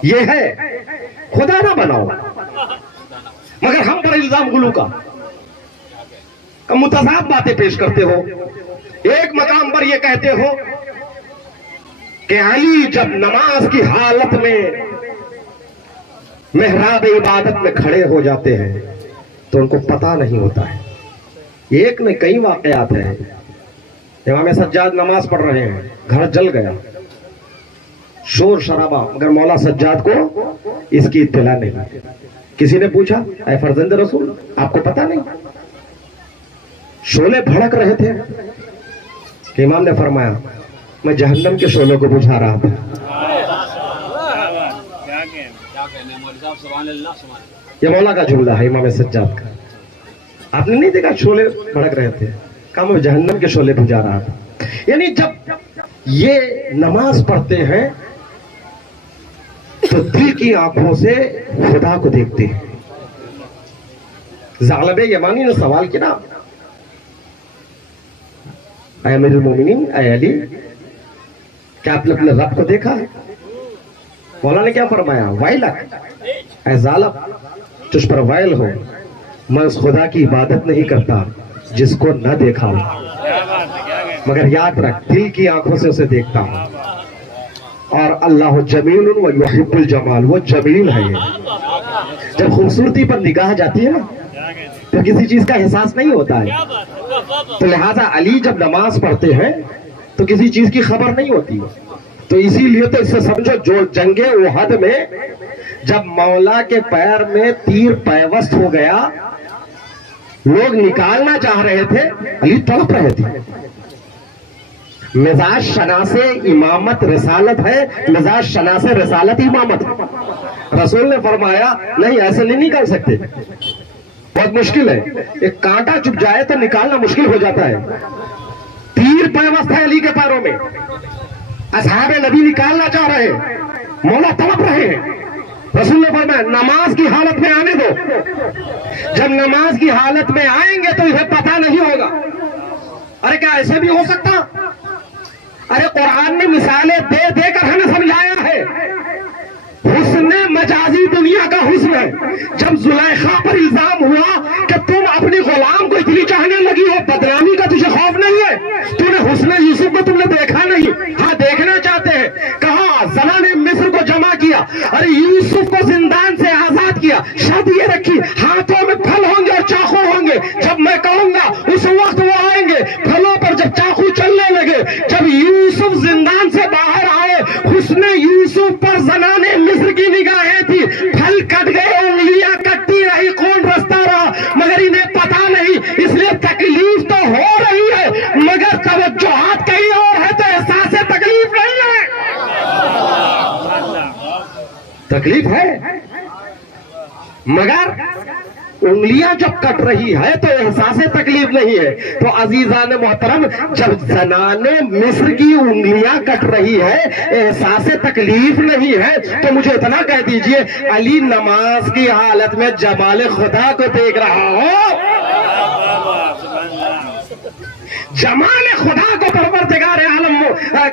یہ ہے خدا نہ بناؤ. مگر ہم پر الزام غلو کا متضاد باتیں پیش کرتے ہو. ایک مقام پر یہ کہتے ہو کہ علی جب نماز کی حالت میں محراب عبادت میں کھڑے ہو جاتے ہیں تو ان کو پتہ نہیں ہوتا ہے. ایک نہیں کئی واقعات ہیں. امام سجاد نماز پڑھ رہے ہیں، گھر جل گیا، شور شرابہ، مگر مولا سجاد کو اس کی اطلاع نہیں. کسی نے پوچھا اے فرزند رسول آپ کو پتہ نہیں؟ شعلے بھڑک رہے تھے کہ امام نے فرمایا میں جہنم کے شعلوں کو بجھا رہا تھا. یہ مولا کا جملہ ہے امام سجاد کا. آپ نے نہیں دیکھا شعلے بھڑک رہے تھے، کہا میں جہنم کے شعلے بجھا رہا تھا. یعنی جب یہ نماز پڑھتے ہیں تو دل کی آنکھوں سے خدا کو دیکھتے ہیں. ثعلب یمانی نے سوال کیا نا اے امیر المومنین، اے علی کیا آپ نے اپنے رب کو دیکھا؟ مولا نے کیا فرمایا؟ ویلک، اے ظالم تجھ پر ویل ہو، میں اس خدا کی عبادت نہیں کرتا جس کو نہ دیکھا ہوں، مگر یاد رکھ دل کی آنکھوں سے اسے دیکھتا ہوں. اور اللہ جمیل و یحب الجمال، وہ جمیل ہے. یہ جب خوبصورتی پر نگاہ جاتی ہے نا تو کسی چیز کا احساس نہیں ہوتا ہے. تو لہذا علی جب نماز پڑھتے ہیں تو کسی چیز کی خبر نہیں ہوتی. تو اسی لیے تو اس سے سمجھو جو جنگ احد میں جب مولا کے پیر میں تیر پیوست ہو گیا، لوگ نکالنا چاہ رہے تھے، علی تڑپ رہے تھے. مزاج شناس امامت رسالت ہے، مزاج شناس رسالت امامت ہے۔ رسول نے فرمایا نہیں ایسے نہیں نکال سکتے، بہت مشکل ہے، ایک کانٹا چپ جائے تو نکالنا مشکل ہو جاتا ہے، تیر پیوست ہے علی کے پیروں میں، اصحاب نبی نکالنا چاہ رہے ہیں، مولا تڑپ رہے ہیں، رسول نے فرمایا نماز کی حالت میں آنے دو، جب نماز کی حالت میں آئیں گے تو انہیں پتہ نہیں ہوگا۔ ارے کیا ایسے بھی ہو سکتا؟ ارے قرآن نے مثالیں دے دے کر ہمیں سمجھایا ہے، حسن مجازی دنیا کا حسن ہے۔ جب زلیخا پر الزام ہوا کہ تم اپنی غلام کو اتنی چاہنے لگی ہو، بدنامی کا تجھے خوف نہیں ہے؟ تو نے حسن یوسف کو تم نے دیکھا نہیں؟ ہاں دیکھنا چاہتے ہیں، کہا زنا نے مصر کو جمع کیا، ارے یوسف کو زندان سے آزاد کیا، شرط یہ رکھی ہاتھوں میں پھل ہوں گے اور چاقو ہوں گے، جب میں کہوں گا اس وقت وہ آئیں گے، پھلوں پر جب چاقو چلنے لگے، جب یوسف زندان سے باہر آئے، حسن یوسف پر زنا نے مصر کی نگاہیں تھی، پھل کٹ گئے، انگلیاں کٹتی رہی، خون رستا رہا، مگر انہیں پتا نہیں، اس لیے تکلیف تو ہو رہی ہے مگر توجہات کہیں اور ہے، تو احساس تکلیف نہیں ہے۔ تکلیف ہے مگر انگلیاں جب کٹ رہی ہے تو احساس تکلیف نہیں ہے۔ تو عزیزان محترم، جب زنان مصر کی انگلیاں کٹ رہی ہے، احساس تکلیف نہیں ہے، تو مجھے اتنا کہہ دیجئے علی نماز کی حالت میں جمال خدا کو دیکھ رہا ہو، جمال خدا کو پروردگار عالم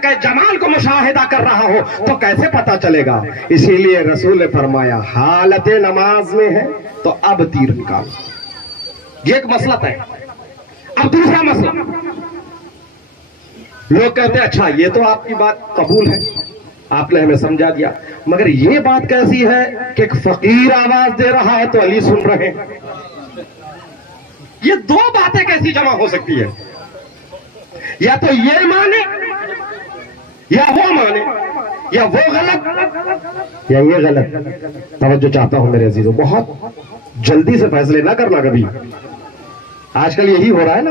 کے جمال کو مشاہدہ کر رہا ہو تو کیسے پتا چلے گا؟ اسی لیے رسول نے فرمایا حالت نماز میں ہے تو اب تیر نکال۔ یہ ایک مسئلہ ہے۔ اب دوسرا مسئلہ، لوگ کہتے ہیں اچھا یہ تو آپ کی بات قبول ہے، آپ نے ہمیں سمجھا دیا، مگر یہ بات کیسی ہے کہ ایک فقیر آواز دے رہا ہے تو علی سن رہے ہیں؟ یہ دو باتیں کیسی جمع ہو سکتی ہے؟ یا تو یہ مانے یا وہ مانے، یا وہ غلط یا یہ غلط۔ توجہ چاہتا ہوں میرے عزیزوں، بہت جلدی سے فیصلے نہ کرنا کبھی۔ آج کل یہی ہو رہا ہے نا،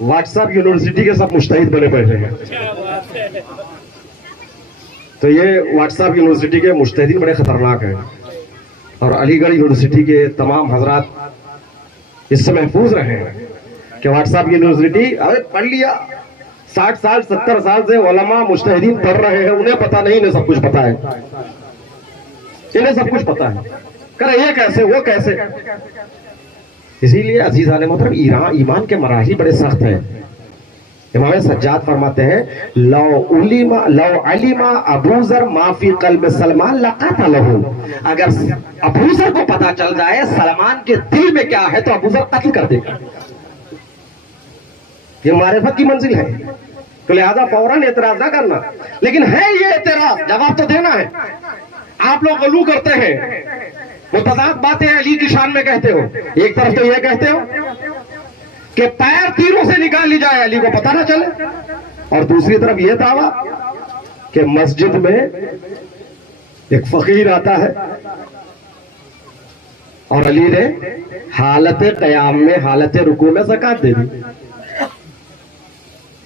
واٹس ایپ یونیورسٹی کے سب مجتہد بنے بیٹھے ہیں، تو یہ واٹس ایپ یونیورسٹی کے مجتہدین بڑے خطرناک ہیں، اور علی گڑھ یونیورسٹی کے تمام حضرات اس سے محفوظ رہے ہیں کہ واٹس ایپ یونیورسٹی ارے پڑھ لیا، 60 سال 70 سال سے علماء مجتہدین پڑھ رہے ہیں، انہیں پتا نہیں، انہیں سب کچھ پتا ہے، انہیں سب کچھ پتا ہے، کرے یہ کیسے وہ کیسے۔ اسی لیے عزیزان محترم، ایمان کے مراحل بڑے سخت ہیں۔ امام سجاد فرماتے ہیں لو علم ابو ذر ما فی قلب سلمان لقتلہ، اگر ابو ذر کو پتا چل جائے سلمان کے دل میں کیا ہے تو ابو ذر قتل کر دے گا۔ یہ معرفت کی منزل ہے، تو لہذا فوراً اعتراض نہ کرنا، لیکن ہے یہ اعتراض، جواب تو دینا ہے۔ آپ لوگ غلو کرتے ہیں، متضاد باتیں علی کی شان میں کہتے ہو، ایک طرف تو یہ کہتے ہو کہ پیر تیروں سے نکال لی جائے علی کو پتہ نہ چلے، اور دوسری طرف یہ دعویٰ کہ مسجد میں ایک فقیر آتا ہے اور علی نے حالت قیام میں حالت رکوع میں زکات دے دی۔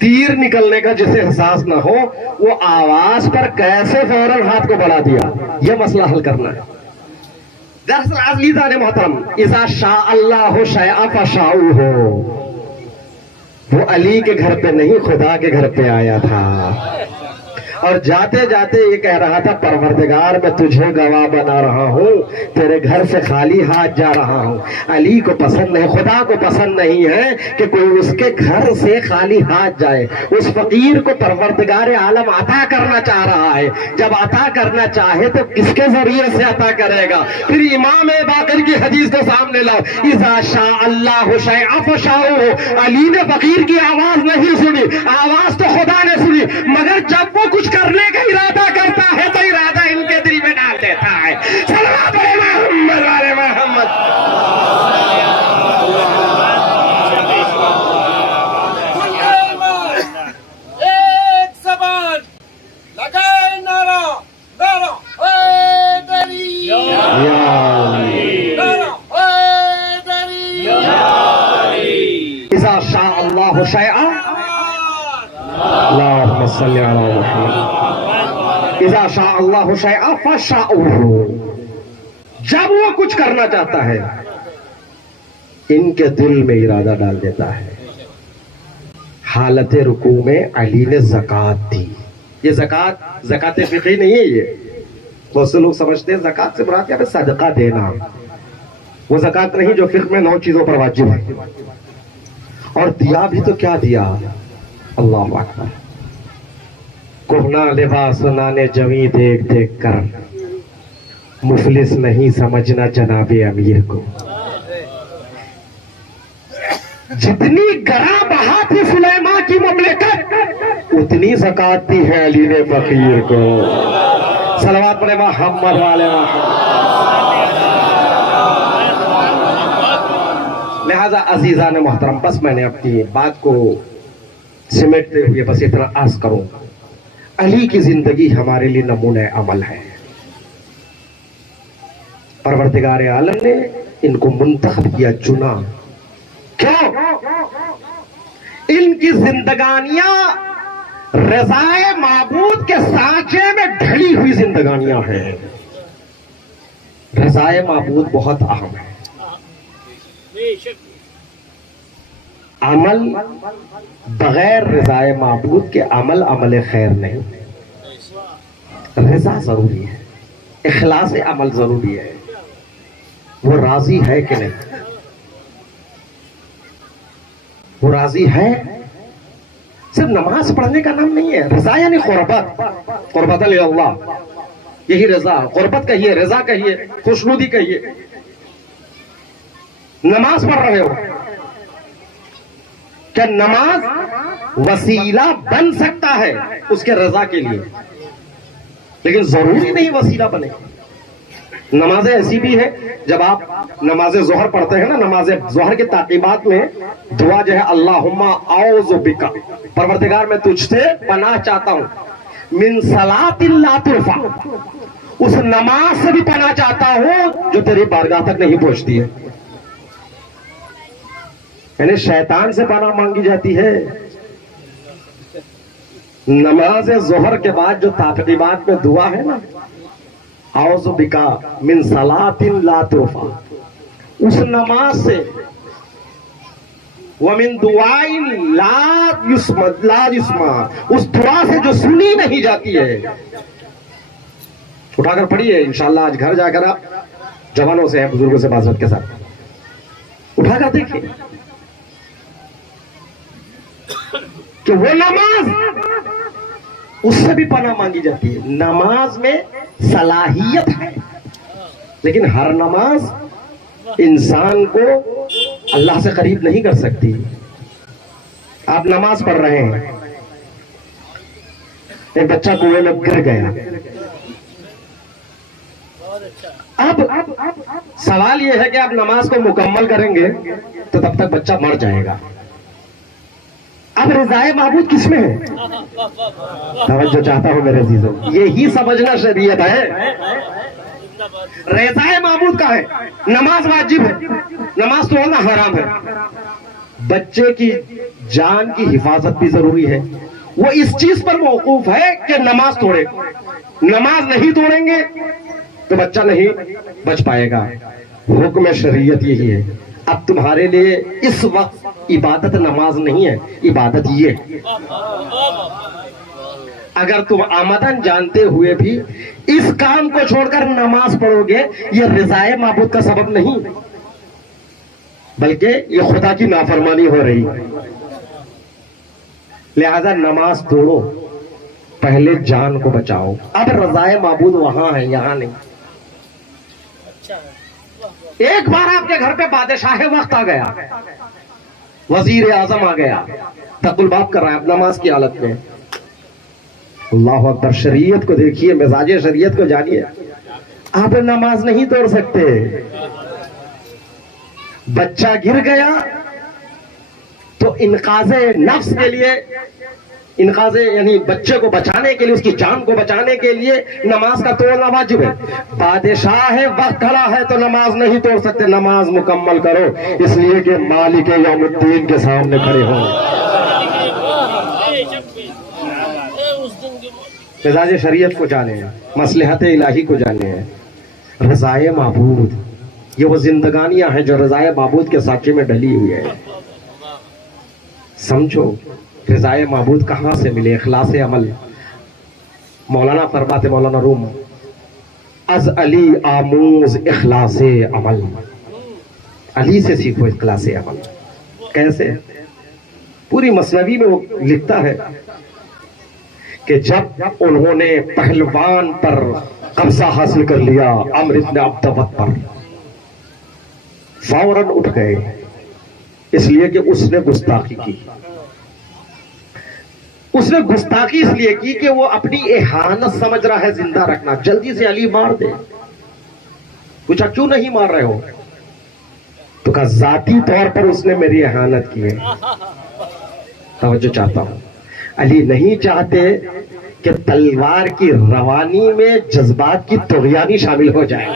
تیر نکلنے کا جسے احساس نہ ہو وہ آواز پر کیسے فوراً ہاتھ کو بڑھا دیا، یہ مسئلہ حل کرنا ہے۔ دراصل عزیزان محترم، اذا شاء اللہ شیئا فشاؤہ، وہ علی کے گھر پہ نہیں خدا کے گھر پہ آیا تھا، اور جاتے جاتے یہ کہہ رہا تھا پروردگار میں تجھے گواہ بنا رہا ہوں، تیرے گھر سے خالی ہاتھ جا رہا ہوں۔ علی کو پسند نہیں، خدا کو پسند نہیں ہے کہ کوئی اس کے گھر سے خالی ہاتھ جائے۔ اس فقیر کو پروردگار عالم عطا کرنا چاہ رہا ہے، جب عطا کرنا چاہے تو کس کے ذریعے سے عطا کرے گا؟ پھر امام باقر کی حدیث کو سامنے لاؤ، اذا شاء اللہ شیئا فشاؤہ، علی نے فقیر کی آواز نہیں سنی، آواز تو خدا نے سنی، مگر جب وہ کچھ کرنے کا ارادہ کرتا ہے تو ارادہ ان کے دل میں ڈال دیتا ہے۔ صلوات محمد علی محمد۔ ایک زبان لگائے نعرہ، نعرہ حیدری، نعرہ حیدری، اذا شاء اللہ شیئا اللهم صل علی محمد اذا شاء اللہ شیئا فشاؤہ، جب وہ کچھ کرنا چاہتا ہے ان کے دل میں ارادہ ڈال دیتا ہے۔ حالت رکوع میں علی نے زکوٰۃ دی۔ یہ زکوٰۃ فقہی نہیں ہے، یہ بہت سے لوگ سمجھتے ہیں زکوٰۃ سے مراد کیا ہے صدقہ دینا، وہ زکوٰۃ نہیں جو فقہ میں 9 چیزوں پر واجب ہے۔ اور دیا بھی تو کیا دیا، اللہ اکبر، کہنا لباس نانے جمی دیکھ دیکھ کر مفلس نہیں سمجھنا جناب امیر کو۔ جتنی گراں بہا تھی سلیمان کی مملکت اتنی زکوٰۃ دی ہے علی نے فقیر کو۔ صلوات پڑھے محمد والے محمد۔ لہذا عزیزان محترم، بس میں نے اپنی بات کو سمیٹتے ہوئے بس اتنا عرض کروں، علی کی زندگی ہمارے لیے نمونہ عمل ہے۔ پروردگار عالم نے ان کو منتخب کیا، چنا۔ کیوں؟ ان کی زندگانیاں رضائے معبود کے سانچے میں ڈھلی ہوئی زندگانیاں ہیں۔ رضائے معبود بہت اہم ہے۔ عمل بغیر رضائے معبود کے عمل خیر نہیں۔ رضا ضروری ہے، اخلاص عمل ضروری ہے۔ وہ راضی ہے کہ نہیں، وہ راضی ہے۔ صرف نماز پڑھنے کا نام نہیں ہے، رضا یعنی قربت، قربت اللہ، یہی رضا۔ قربت کہیے، رضا کہیے، خوشنودی کہیے۔ نماز پڑھ رہے ہو، کیا نماز وسیلہ بن سکتا ہے اس کے رضا کے لیے، لیکن ضروری نہیں وسیلہ بنے۔ نمازیں ایسی بھی ہے، جب آپ نماز ظہر پڑھتے ہیں نا، نماز ظہر کے تعقیبات میں دعا جو ہے اللہم اعوذ بک، پروردگار میں تجھ سے پناہ چاہتا ہوں، من صلاۃ لا ترفع، اس نماز سے بھی پناہ چاہتا ہوں جو تیری بارگاہ تک نہیں پہنچتی ہے۔ یعنی شیطان سے پناہ مانگی جاتی ہے۔ نماز ظہر کے بعد جو تعقیبات میں دعا ہے نا، اعوذ بک من صلاۃ لا ترفع، اس نماز سے، ومن دعاء لا یسمع، اس دعا سے جو سنی نہیں جاتی ہے۔ اٹھا کر پڑھیے، انشاءاللہ آج گھر جا کر آپ جوانوں سے، بزرگوں سے معذرت کے ساتھ اٹھا کر دیکھیں کہ وہ نماز، اس سے بھی پناہ مانگی جاتی ہے۔ نماز میں صلاحیت ہے، لیکن ہر نماز انسان کو اللہ سے قریب نہیں کر سکتی۔ آپ نماز پڑھ رہے ہیں، ایک بچہ کنویں میں گر گیا، اب سوال یہ ہے کہ آپ نماز کو مکمل کریں گے تو تب تک بچہ مر جائے گا۔ اب رضائے معبود کس میں ہے؟ توجہ چاہتا ہوں میرے عزیزوں، یہی سمجھنا شریعت ہے۔ رضائے معبود کا ہے، نماز واجب ہے، نماز توڑنا حرام ہے۔ بچے کی جان کی حفاظت بھی ضروری ہے، وہ اس چیز پر موقوف ہے کہ نماز توڑے۔ نماز نہیں توڑیں گے تو بچہ نہیں بچ پائے گا۔ حکم شریعت یہی ہے۔ اب تمہارے لیے اس وقت عبادت نماز نہیں ہے، عبادت یہ، اگر تم آمدن جانتے ہوئے بھی اس کام کو چھوڑ کر نماز پڑھو گے، یہ رضائے معبود کا سبب نہیں، بلکہ یہ خدا کی نافرمانی ہو رہی ہے۔ لہذا نماز توڑو، پہلے جان کو بچاؤ۔ اب رضائے معبود وہاں ہے، یہاں نہیں۔ ایک بار آپ کے گھر پہ بادشاہ وقت آ گیا، وزیر اعظم آ گیا، تق الباب کر رہا ہے نماز کی حالت میں۔ اللہ اکبر، شریعت کو دیکھیے، مزاج شریعت کو جانیے۔ آپ نماز نہیں توڑ سکتے۔ بچہ گر گیا تو انقاذ نفس کے لیے، انقاذ یعنی بچے کو بچانے کے لیے، اس کی جان کو بچانے کے لیے نماز کا توڑنا واجب ہے۔ بادشاہ ہے، وقت کھڑا ہے تو نماز نہیں توڑ سکتے۔ نماز مکمل کرو، اس لیے کہ مالک یوم الدین کے سامنے کھڑے ہو۔ مزاج شریعت کو جانے، مصلحت الہی کو جانے، رضائے معبود، یہ وہ زندگانیاں ہیں جو رضائے معبود کے سانچے میں ڈلی ہوئی ہے۔ سمجھو رضائے معبود کہاں سے ملے؟ اخلاص عمل۔ مولانا فرماتے، مولانا روم، از علی آموز اخلاص عمل، علی سے سیکھو اخلاص عمل۔ کیسے؟ پوری مثنوی میں وہ لکھتا ہے کہ جب انہوں نے پہلوان پر قبضہ حاصل کر لیا عمرو بن عبدوت پر، فوراً اٹھ گئے، اس لیے کہ اس نے گستاخی کی۔ اس نے گستاخی اس لیے کی کہ وہ اپنی اہانت سمجھ رہا ہے زندہ رکھنا، جلدی سے علی مار دے۔ پوچھا کیوں نہیں مار رہے ہو؟ تو کہا ذاتی طور پر اس نے میری اہانت کی ہے۔ توجہ چاہتا ہوں، علی نہیں چاہتے کہ تلوار کی روانی میں جذبات کی طغیانی شامل ہو جائے،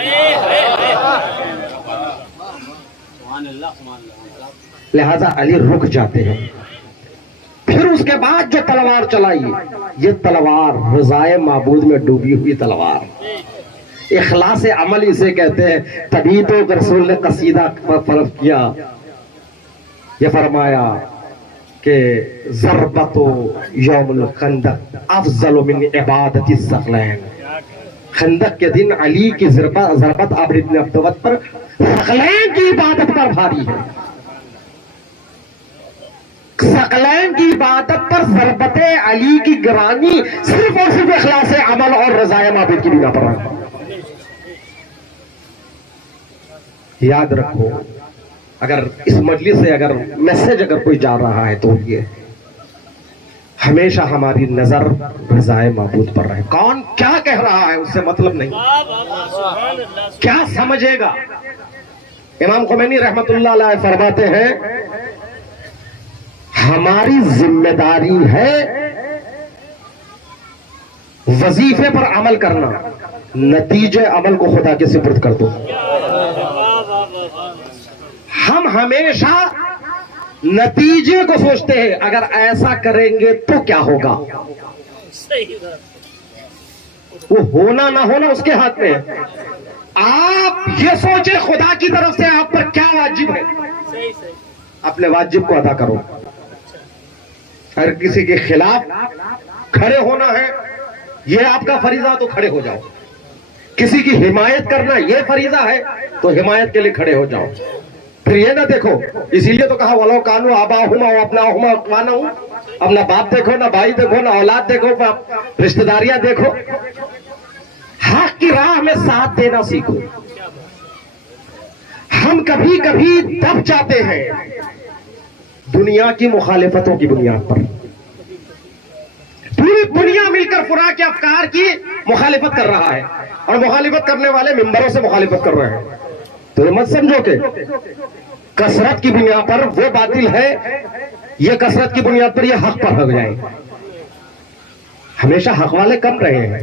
لہذا علی رک جاتے ہیں۔ پھر اس کے بعد جو تلوار چلائی، یہ تلوار رضائے معبود میں ڈوبی ہوئی تلوار، اخلاص عمل اسے کہتے ہیں۔ تبھی تو رسول نے قصیدہ فرض کیا، یہ فرمایا کہ ضربت یوم الخندق افضل من عبادت الثقلین۔ خندق کے دن علی کی ضربت عمرو بن عبدوت پر ثقلین کی عبادت پر بھاری ہے۔ ثقلین کی عبادت پر ضربت علی کی گرانی صرف اور صرف اخلاص عمل اور رضائے معبود کی بنا پر ہے۔ یاد رکھو، اگر اس مجلس سے اگر میسج اگر کوئی جا رہا ہے تو یہ ہمیشہ ہماری نظر رضائے معبود پر رہے۔ کون کیا کہہ رہا ہے اس سے مطلب نہیں، کیا سمجھے گا۔ امام خمینی رحمت اللہ علیہ فرماتے ہیں ہماری ذمہ داری ہے وظیفے پر عمل کرنا، نتیجے عمل کو خدا کے سپرد کر دو۔ ہم ہمیشہ نتیجے کو سوچتے ہیں، اگر ایسا کریں گے تو کیا ہوگا۔ وہ ہونا نہ ہونا اس کے ہاتھ میں ہے۔ آپ یہ سوچیں خدا کی طرف سے آپ پر کیا واجب ہے، اپنے واجب کو ادا کرو۔ اگر کسی کے خلاف کھڑے ہونا ہے، یہ آپ کا فریضہ، تو کھڑے ہو جاؤ۔ کسی کی حمایت کرنا یہ فریضہ ہے تو حمایت کے لیے کھڑے ہو جاؤ۔ پھر یہ نہ دیکھو، اسی لیے تو کہا وَلَوْ كَانُوا آبَاءَهُمْ أَوْ أَبْنَاءَهُمْ إِخْوَانَهُمْ، اپنا باپ دیکھو، نہ بھائی دیکھو، نہ اولاد دیکھو، رشتہ داریاں دیکھو، حق کی راہ میں ساتھ دینا سیکھو۔ ہم کبھی کبھی دب جاتے ہیں دنیا کی مخالفتوں کی بنیاد پر۔ پوری دنیا مل کر فلاں کے افکار کی مخالفت کر رہا ہے، اور مخالفت کرنے والے ممبروں سے مخالفت کر رہے ہیں۔ تو یہ مت سمجھو کہ کثرت کی بنیاد پر وہ باطل ہے، یہ کثرت کی بنیاد پر یہ حق پر ہو جائے۔ ہمیشہ حق والے کم رہے ہیں۔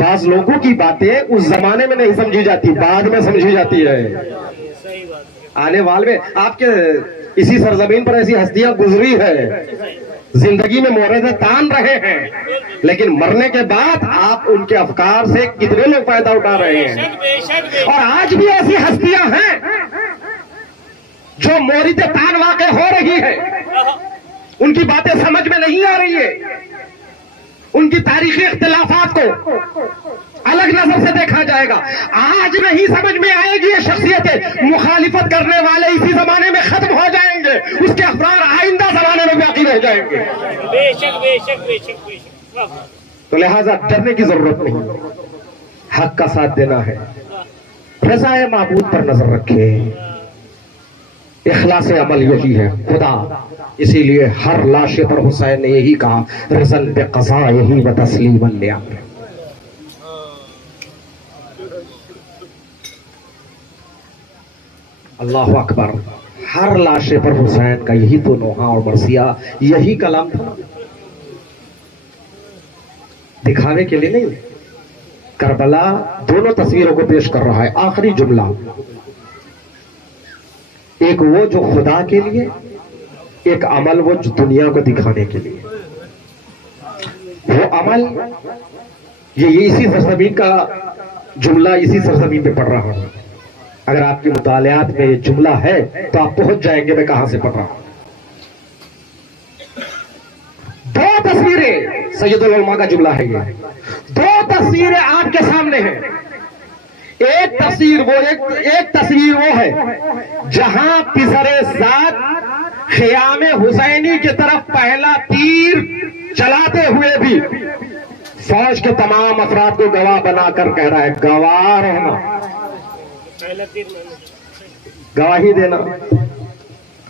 بعض لوگوں کی باتیں اس زمانے میں نہیں سمجھی جاتی، بعد میں سمجھی جاتی ہے۔ آنے والے آپ کے اسی سرزمین پر ایسی ہستیاں گزری ہے، زندگی میں موردے تان رہے ہیں، لیکن مرنے کے بعد آپ ان کے افکار سے کتنے لوگ فائدہ اٹھا رہے ہیں۔ اور آج بھی ایسی ہستیاں ہیں جو مورد تان واقع ہو رہی ہے، ان کی باتیں سمجھ میں نہیں آ رہی ہے، ان کی تاریخی اختلافات کو الگ نظر سے دیکھا جائے گا۔ آج نہیں سمجھ میں آئے گی یہ شخصیتیں، مخالفت کرنے والے اسی زمانے میں ختم ہو جائیں گے، اس کے افراد آئندہ زمانے میں باقی رہ جائیں گے۔ بے شک بے شک بے شک بے شک۔ تو لہٰذا ڈرنے کی ضرورت نہیں، حق کا ساتھ دینا ہے، رضائے معبود پر نظر رکھے، اخلاص عمل یہی ہے خدا۔ اسی لیے ہر لاشے پر حسین نے یہی کہا رضن بقضاء یہی و تسلیما لامر۔ اللہ اکبر، ہر لاشے پر حسین کا یہی تو نوحہ اور مرثیہ، یہی کلام تھا، دکھانے کے لیے نہیں۔ کربلا دونوں تصویروں کو پیش کر رہا ہے۔ آخری جملہ، ایک وہ جو خدا کے لیے، ایک عمل وہ جو دنیا کو دکھانے کے لیے۔ وہ عمل یہ اسی سرزمین کا جملہ اسی سرزمین پہ پڑھ رہا ہوں. اگر آپ کے مطالعات میں یہ جملہ ہے تو آپ پہنچ جائیں گے میں کہاں سے پڑھ رہا ہوں. دو تصویریں سید العلماء کا جملہ ہے یہ. دو تصویریں آپ کے سامنے ہیں. ایک تصویر وہ ہے جہاں پسر ذات خیام حسینی کی طرف پہلا تیر چلاتے ہوئے بھی فوج کے تمام افراد کو گواہ بنا کر کہہ رہا ہے گواہ رہنا، گواہی دینا.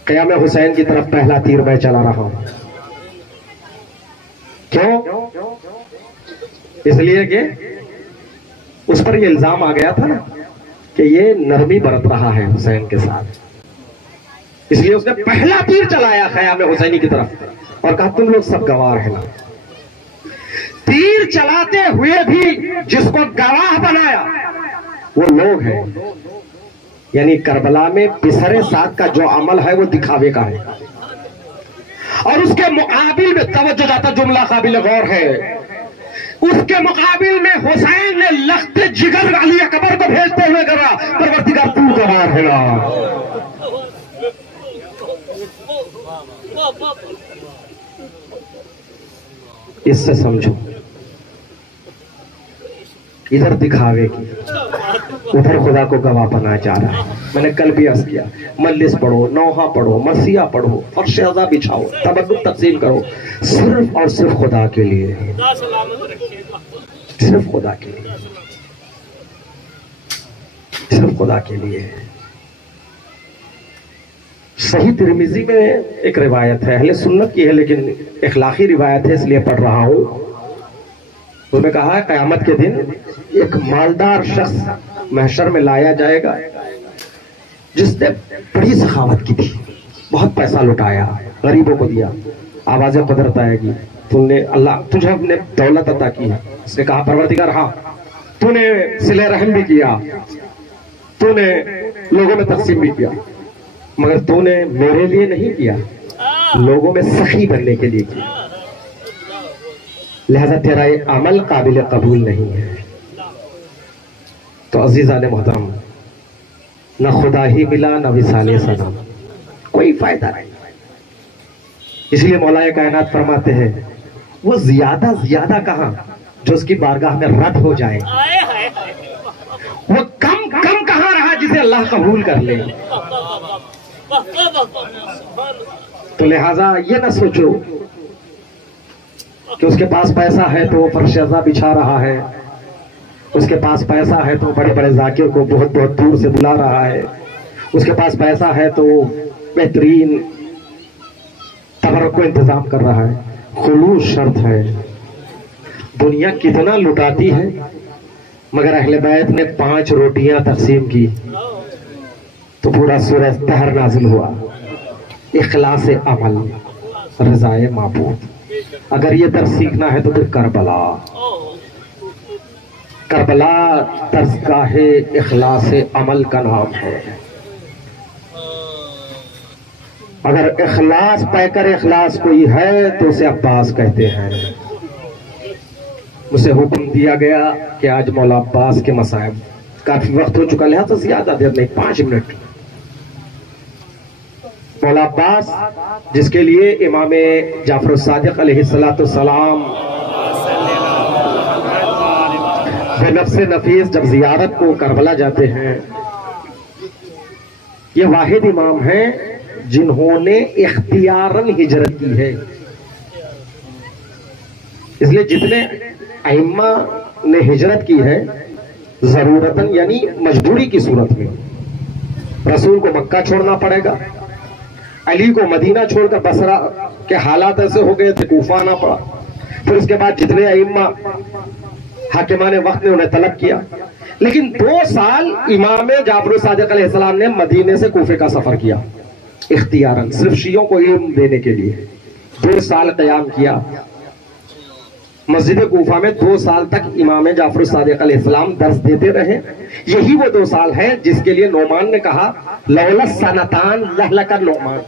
قیام حسین کی طرف پہلا تیر میں چلا رہا ہوں. کیوں؟ اس لیے کہ اس پر یہ الزام آ گیا تھا نا کہ یہ نرمی برت رہا ہے حسین کے ساتھ. اس لیے اس نے پہلا تیر چلایا خیام حسینی کی طرف اور کہا تم لوگ سب گواہ رہنا. تیر چلاتے ہوئے بھی جس کو گواہ بنایا وہ لوگ ہیں. یعنی کربلا میں پسر سات کا جو عمل ہے وہ دکھاوے کا ہے. اور اس کے مقابل میں توجہ جاتا جملہ قابل غور ہے. اس کے مقابل میں حسین نے لخت جگر علی اکبر کو بھیجتے ہوئے کہا پروردگار تو گواہ ہے نا. اس سے سمجھو ادھر دکھاوے کی ادھر خدا کو گواہ بنایا جا رہا ہے. میں نے کل بھی عرض کیا مجلس پڑھو، نوحہ پڑھو، مرثیہ پڑھو، فرش عزا بچھاؤ، تبرک تقسیم کرو، صرف اور صرف خدا کے لیے، صرف خدا کے لیے، صرف خدا کے لیے. صحیح ترمذی میں ایک روایت ہے، اہل سنت کی ہے لیکن اخلاقی روایت ہے اس لیے پڑھ رہا ہوں. اس میں کہا ہے قیامت کے دن ایک مالدار شخص محشر میں لایا جائے گا جس نے بڑی سخاوت کی تھی، بہت پیسہ لٹایا، غریبوں کو دیا. آواز قدرت آئے گی اللہ تجھے اپنے دولت عطا کی ہے. اس نے کہا پروردگار ہاں تو نے صلہ رحم بھی کیا، تو نے لوگوں میں تقسیم بھی کیا، مگر تو نے میرے لیے نہیں کیا، لوگوں میں سخی بننے کے لیے کیا، لہذا تیرا یہ عمل قابل قبول نہیں ہے. تو عزیزان محترم نہ خدا ہی ملا نہ وصال سلام، کوئی فائدہ نہیں. اس لیے مولا کائنات فرماتے ہیں وہ زیادہ زیادہ کہاں جو اس کی بارگاہ میں رد ہو جائے، وہ کم کم کہاں رہا جسے اللہ قبول کر لے. تو لہذا یہ نہ سوچو کہ اس کے پاس پیسہ ہے تو وہ فرش عزا بچھا رہا ہے، اس کے پاس پیسہ ہے تو بڑے بڑے ذاکر کو بہت بہت دور سے بلا رہا ہے، اس کے پاس پیسہ ہے تو بہترین تبرک کو انتظام کر رہا ہے. خلوص شرط ہے. دنیا کتنا لٹاتی ہے مگر اہل بیت نے 5 روٹیاں تقسیم کی تو پورا سورہ طہر نازل ہوا. اخلاص عمل، رضائے معبود. اگر یہ درس سیکھنا ہے تو پھر کربلا درسگاہ اخلاص عمل کا نام ہے. اگر اخلاص پیکر اخلاص کوئی ہے تو اسے عباس کہتے ہیں. مجھے حکم دیا گیا کہ آج مولا عباس کے مصائب، کافی وقت ہو چکا لہذا زیادہ دیر نہیں 5 منٹ. مولا عباس جس کے لیے امام جعفر الصادق علیہ السلام بے نفس نفیس جب زیارت کو کربلا جاتے ہیں، یہ واحد امام ہیں جنہوں نے اختیاراً ہجرت کی ہے. اس لیے جتنے ائمہ نے ہجرت کی ہے ضرورتاً یعنی مجبوری کی صورت میں. رسول کو مکہ چھوڑنا پڑے گا، علی کو مدینہ چھوڑ کر بصرہ کے حالات ایسے ہو گئے تھے کوفہ آنا پڑا. پھر اس کے بعد جتنے ائمہ حاکمان وقت نے انہیں طلب کیا. لیکن 2 سال امام جعفر الصادق علیہ السلام نے مدینے سے کوفے کا سفر کیا اختیاراً، صرف شیعوں کو علم دینے کے لیے. 2 سال قیام کیا مسجد کوفہ میں. 2 سال تک امام جعفر الصادق علیہ السلام درس دیتے رہے. یہی وہ 2 سال ہیں جس کے لیے نعمان نے کہا لولا السنتان لہلک النعمان.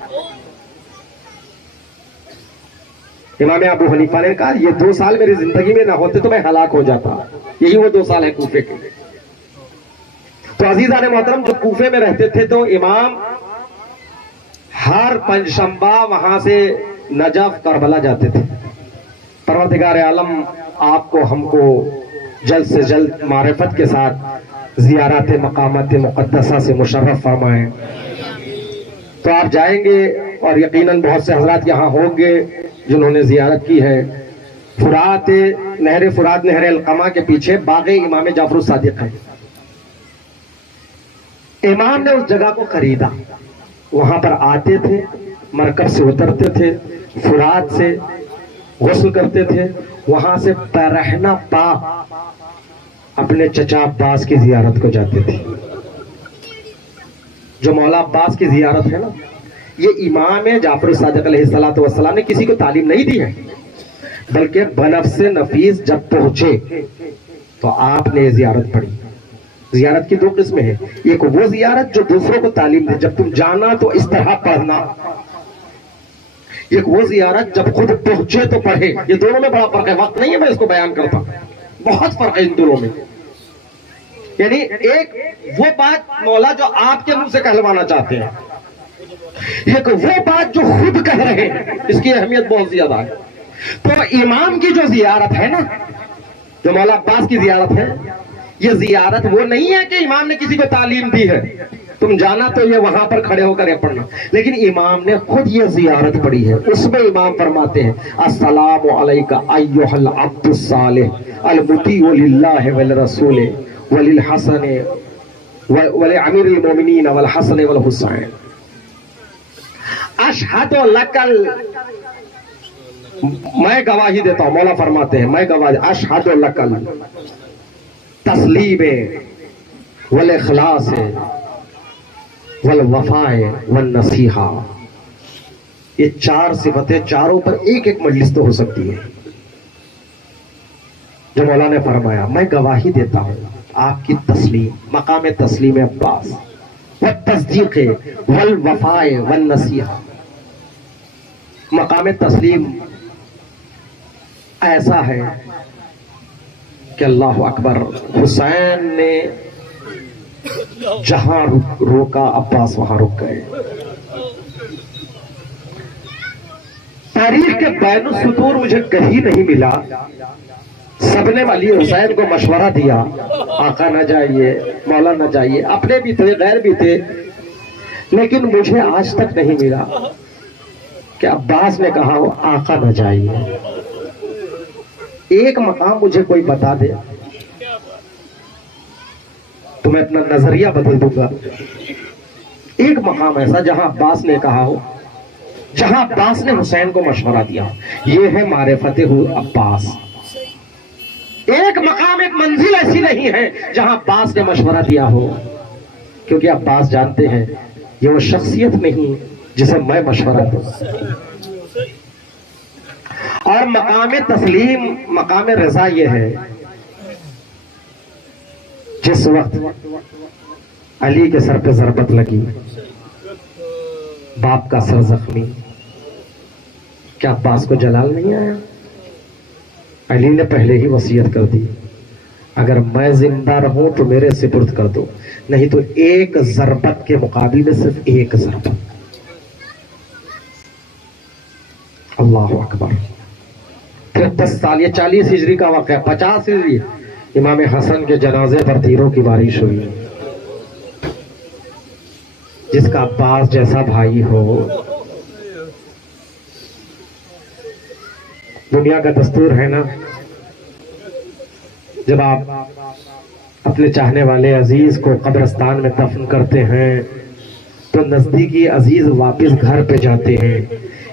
امام ابو حنیفہ نے کہا یہ 2 سال میری زندگی میں نہ ہوتے تو میں ہلاک ہو جاتا. یہی وہ 2 سال ہے کوفے کے. تو عزیزان محترم جو کوفے میں رہتے تھے تو امام ہر پنجشنبہ وہاں سے نجف کربلا جاتے تھے. پروردگار عالم آپ کو ہم کو جلد سے جلد معرفت کے ساتھ زیارات مقامات مقدسہ سے مشرف فرمائیں. تو آپ جائیں گے اور یقیناً بہت سے حضرات یہاں ہوں گے جنہوں نے زیارت کی ہے. فرات نہر القما کے پیچھے باغ امام جعفر الصادق ہے. امام نے اس جگہ کو خریدا. وہاں پر آتے تھے, مرکب سے اترتے تھے, فرات سے غسل کرتے تھے, وہاں سے برہنہ پا اپنے چچا عباس کی زیارت کو جاتے تھے. جو مولا عباس کی زیارت ہے نا, یہ امام جعفر الصادق علیہ السلام نے کسی کو تعلیم نہیں دی ہے, بلکہ بنفس نفیس جب پہنچے تو آپ نے زیارت پڑھی. زیارت کی 2 قسمیں ہیں. ایک وہ زیارت جو دوسروں کو تعلیم دے, جب تم جانا تو اس طرح پڑھنا. ایک وہ زیارت جب خود پہنچے تو پڑھے. یہ دونوں میں بڑا فرق ہے. وقت نہیں ہے میں اس کو بیان کرتا, بہت فرق ہے ان دونوں میں. یعنی ایک وہ بات مولا جو آپ کے منہ سے کہلوانا چاہتے ہیں, ایک وہ بات جو خود کہہ رہے ہیں, اس کی اہمیت بہت زیادہ ہے. تو امام کی جو زیارت ہے نا, جو مولا عباس کی زیارت ہے, یہ زیارت وہ نہیں ہے کہ امام نے کسی کو تعلیم دی ہے, تم جانا تو یہ وہاں پر کھڑے ہو کر یہ پڑھنا. لیکن امام نے خود یہ زیارت پڑھی ہے. اس میں امام فرماتے ہیں السلام علیکہ ایھا العبد الصالح المطیع للہ وللرسول وللحسن ولامیر المومنین والحسن والحسین اشہد لک میں گواہی دیتا ہوں. مولا فرماتے ہیں میں گواہی اشہد لک تسلیم والاخلاص والوفاء والنصیحہ. یہ 4 صفتیں, چاروں پر ایک مجلس تو ہو سکتی ہے. جو مولا نے فرمایا میں گواہی دیتا ہوں آپ کی تسلیم, مقام تسلیم عباس, والتصدیق والوفاء والنصیحہ. مقام تسلیم ایسا ہے کہ اللہ اکبر, حسین نے جہاں روکا عباس وہاں رک گئے. تاریخ کے بین السطور مجھے کہیں نہیں ملا سب نے علی حسین کو مشورہ دیا آقا نہ جائیے, مولا نہ جائیے. اپنے بھی تھے, غیر بھی تھے, لیکن مجھے آج تک نہیں ملا کہ عباس نے کہا ہو آقا نہ جائیے. ایک مقام مجھے کوئی بتا دے تو میں اپنا نظریہ بدل دوں گا. ایک مقام ایسا جہاں عباس نے کہا ہو, جہاں عباس نے حسین کو مشورہ دیا, یہ ہے معرفت عباس. ایک مقام, ایک منزل ایسی نہیں ہے جہاں عباس نے مشورہ دیا ہو, کیونکہ عباس جانتے ہیں یہ وہ شخصیت نہیں جسے میں مشورہ دوں. اور مقام تسلیم, مقام رضا یہ ہے جس وقت علی کے سر پہ ضربت لگی, باپ کا سر زخمی, کیا عباس کو جلال نہیں آیا؟ علی نے پہلے ہی وصیت کر دی اگر میں زندہ رہوں تو میرے سپرد کر دو, نہیں تو ایک ضربت کے مقابل میں صرف ایک ضربت. اللہ اکبر. پھر 10 سال, یہ 40 ہجری کا واقعہ, 50 ہجری امام حسن کے جنازے پر تیروں کی بارش ہوئی. جس کا عباس جیسا بھائی ہو, دنیا کا دستور ہے نا, جب آپ اپنے چاہنے والے عزیز کو قبرستان میں دفن کرتے ہیں تو نزدیکی عزیز واپس گھر پہ جاتے ہیں,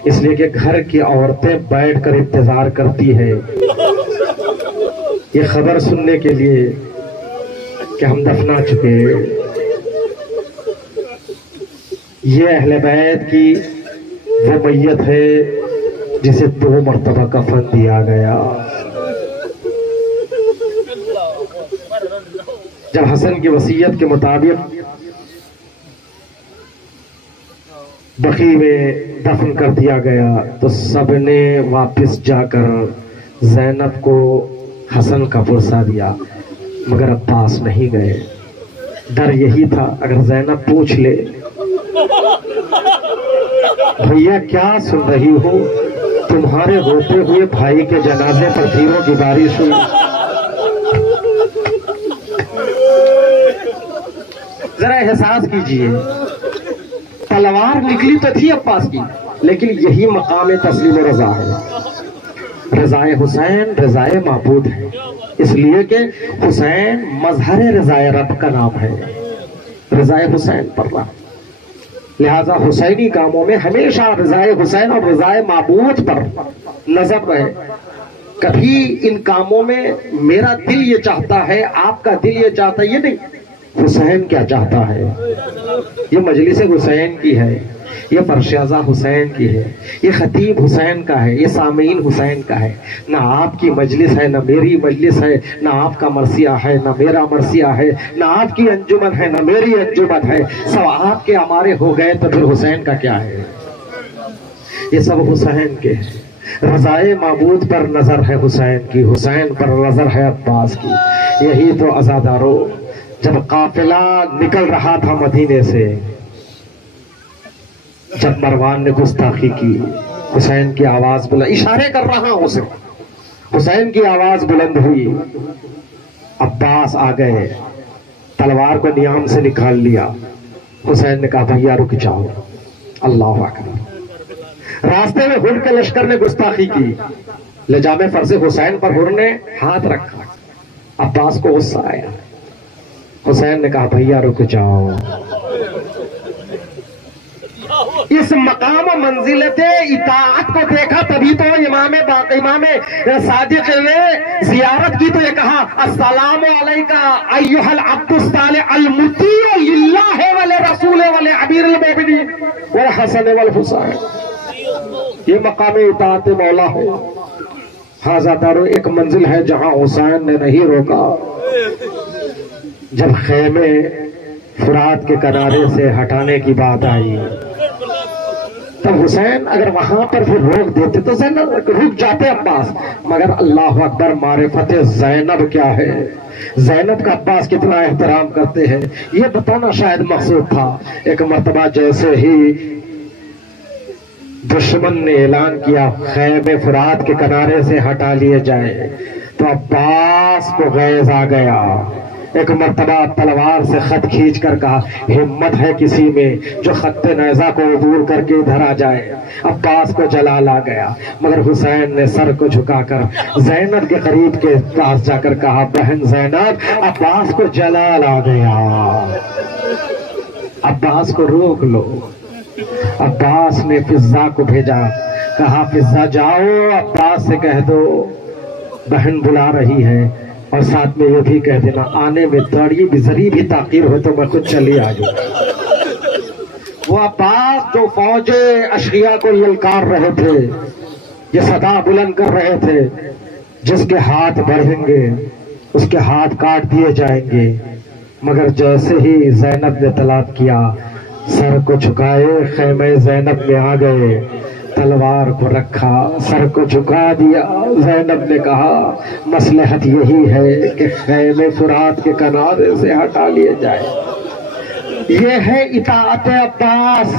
اس لیے کہ گھر کی عورتیں بیٹھ کر انتظار کرتی ہیں یہ خبر سننے کے لیے کہ ہم دفنا چکے. یہ اہل بیت کی وہ میت ہے جسے 2 مرتبہ کفن دیا گیا. جب حسن کی وصیت کے مطابق بقی میں دفن کر دیا گیا تو سب نے واپس جا کر زینب کو حسن کا پرسہ دیا، مگر عباس نہیں گئے۔ ڈر یہی تھا اگر زینب پوچھ لے بھیا کیا سن رہی ہو، تمہارے ہوتے ہوئے بھائی کے جنازے پر تیروں کی بارش ہوئی۔ ذرا احساس کیجئے، تلوار نکلی تو تھی عباس کی، لیکن یہی مقام تسلیم رضا ہے۔ رضائے حسین رضائے معبود ہے، اس لیے کہ حسین مظہر رضائے رب کا نام ہے، رضائے حسین پر رہا، لہذا حسینی کاموں میں ہمیشہ رضائے حسین اور رضائے معبود پر نظر رہے۔ کبھی ان کاموں میں میرا دل یہ چاہتا ہے، آپ کا دل یہ چاہتا ہے، یہ نہیں، حسین کیا چاہتا ہے۔ یہ مجلس حسین کی ہے، یہ پرشازہ حسین کی ہے، یہ خطیب حسین کا ہے، یہ سامعین حسین کا ہے۔ نہ آپ کی مجلس ہے، نہ میری مجلس ہے، نہ آپ کا مرثیہ ہے، نہ میرا مرثیہ ہے، نہ آپ کی انجمن ہے، نہ میری انجمن ہے، سب آپ کے ہمارے ہو گئے تو پھر حسین کا کیا ہے؟ یہ سب حسین کے ہیں۔ رضائے معبود پر نظر ہے حسین کی، حسین پر نظر ہے عباس کی۔ یہی تو عزادارو، جب قافلہ نکل رہا تھا مدینے سے، جب مروان نے گستاخی کی، حسین کی آواز بلند، اشارے کر رہا ہوں اسے، حسین کی آواز بلند ہوئی، عباس آ گئے، تلوار کو نیام سے نکال لیا۔ حسین نے کہا بھیا رک جاؤ، اللہ اکبر۔ راستے میں ہر کے لشکر نے گستاخی کی، لجام فرض حسین پر ہر نے ہاتھ رکھا، عباس کو غصہ آیا۔ حسین نے کہا بھیا رک جاؤ۔ اس مقام و منزلت اطاعت کو دیکھا تبھی تو امام صادق نے زیارت کی تو یہ کہا السلام علیکہ ایھا العبد الصالح المطیع للہ ولرسولہ ولامیر المؤمنین والحسن والحسین۔ یہ مقام اطاعت مولا ہے۔ ہاذا دارو، ایک منزل ہے جہاں حسین نے نہیں روکا۔ جب خیمے فرات کے کنارے سے ہٹانے کی بات آئی تب حسین اگر وہاں پر پھر روک دیتے تو زینب رک جاتے عباس، مگر اللہ اکبر، معرفت زینب کیا ہے، زینب کا عباس کتنا احترام کرتے ہیں، یہ بتانا شاید مقصود تھا۔ ایک مرتبہ جیسے ہی دشمن نے اعلان کیا خیمے فرات کے کنارے سے ہٹا لیے جائے تو عباس کو غیظ آ گیا۔ ایک مرتبہ تلوار سے خط کھینچ کر کہا ہمت ہے کسی میں جو خط نیزہ کو عبور کر کے ادھر آ جائے۔ عباس کو جلال آ گیا، مگر حسین نے سر کو جھکا کر زینب کے قریب کے پاس جا کر کہا بہن زینب، عباس کو جلال آ گیا، عباس کو روک لو۔ عباس نے فضہ کو بھیجا، کہا فضہ جاؤ عباس سے کہہ دو بہن بلا رہی ہے، اور ساتھ میں یہ بھی کہہ دینا آنے میں تھوڑی بھی ذری بھی تاخیر ہو تو میں خود چلی آ جاؤں۔ وہ عباس جو فوج اشقیاء کو للکار رہے تھے، یہ صدا بلند کر رہے تھے جس کے ہاتھ بڑھیں گے اس کے ہاتھ کاٹ دیے جائیں گے، مگر جیسے ہی زینب نے طلب کیا سر کو جھکائے، خیمے زینب میں آ گئے، تلوار کو رکھا، سر کو جھکا دیا۔ زینب نے کہا مصلحت یہی ہے کہ خیمے فرات کے کنارے سے ہٹا لیے جائے۔ یہ ہے اطاعت عباس۔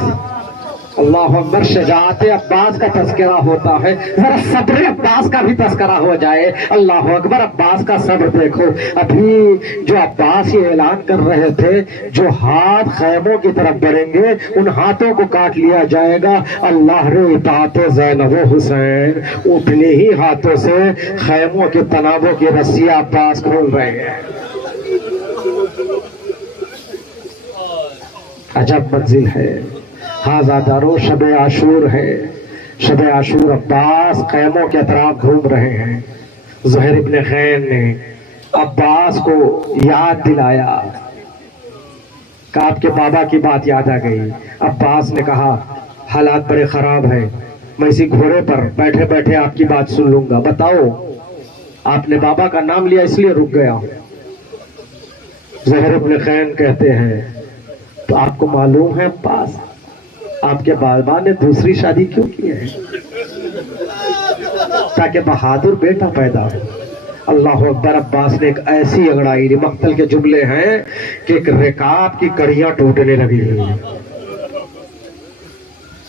اللہ اکبر، شجاعت عباس کا تذکرہ ہوتا ہے، ذرا صبر عباس کا بھی تذکرہ ہو جائے۔ اللہ اکبر، عباس کا صبر دیکھو۔ ابھی جو عباس یہ اعلان کر رہے تھے جو ہاتھ خیموں کی طرف بڑھیں گے ان ہاتھوں کو کاٹ لیا جائے گا، اللہ رے اطاعت زینب و حسین، اپنے ہی ہاتھوں سے خیموں کے تنابوں کی رسیاں عباس کھول رہے ہیں۔ عجب منزل ہے۔ ہاذا دارو، شب عاشور ہے، شب عاشور عباس خیموں کے اطراف گھوم رہے ہیں۔ زہیر ابن خین نے عباس کو یاد دلایا کہ آپ کے بابا کی بات یاد آ گئی۔ عباس نے کہا حالات بڑے خراب ہیں، میں اسی گھوڑے پر بیٹھے بیٹھے آپ کی بات سن لوں گا، بتاؤ آپ نے بابا کا نام لیا اس لیے رک گیا ہوں۔ زہیر ابن خین کہتے ہیں تو آپ کو معلوم ہے عباس آپ کے بابا نے دوسری شادی کیوں کی ہے؟ تاکہ بہادر بیٹا پیدا ہو۔ اللہ اکبر۔ عباس نے ایک ایسی انگڑائی، مقتل کے جملے ہیں کہ ایک رکاب کی کڑیاں ٹوٹنے لگی۔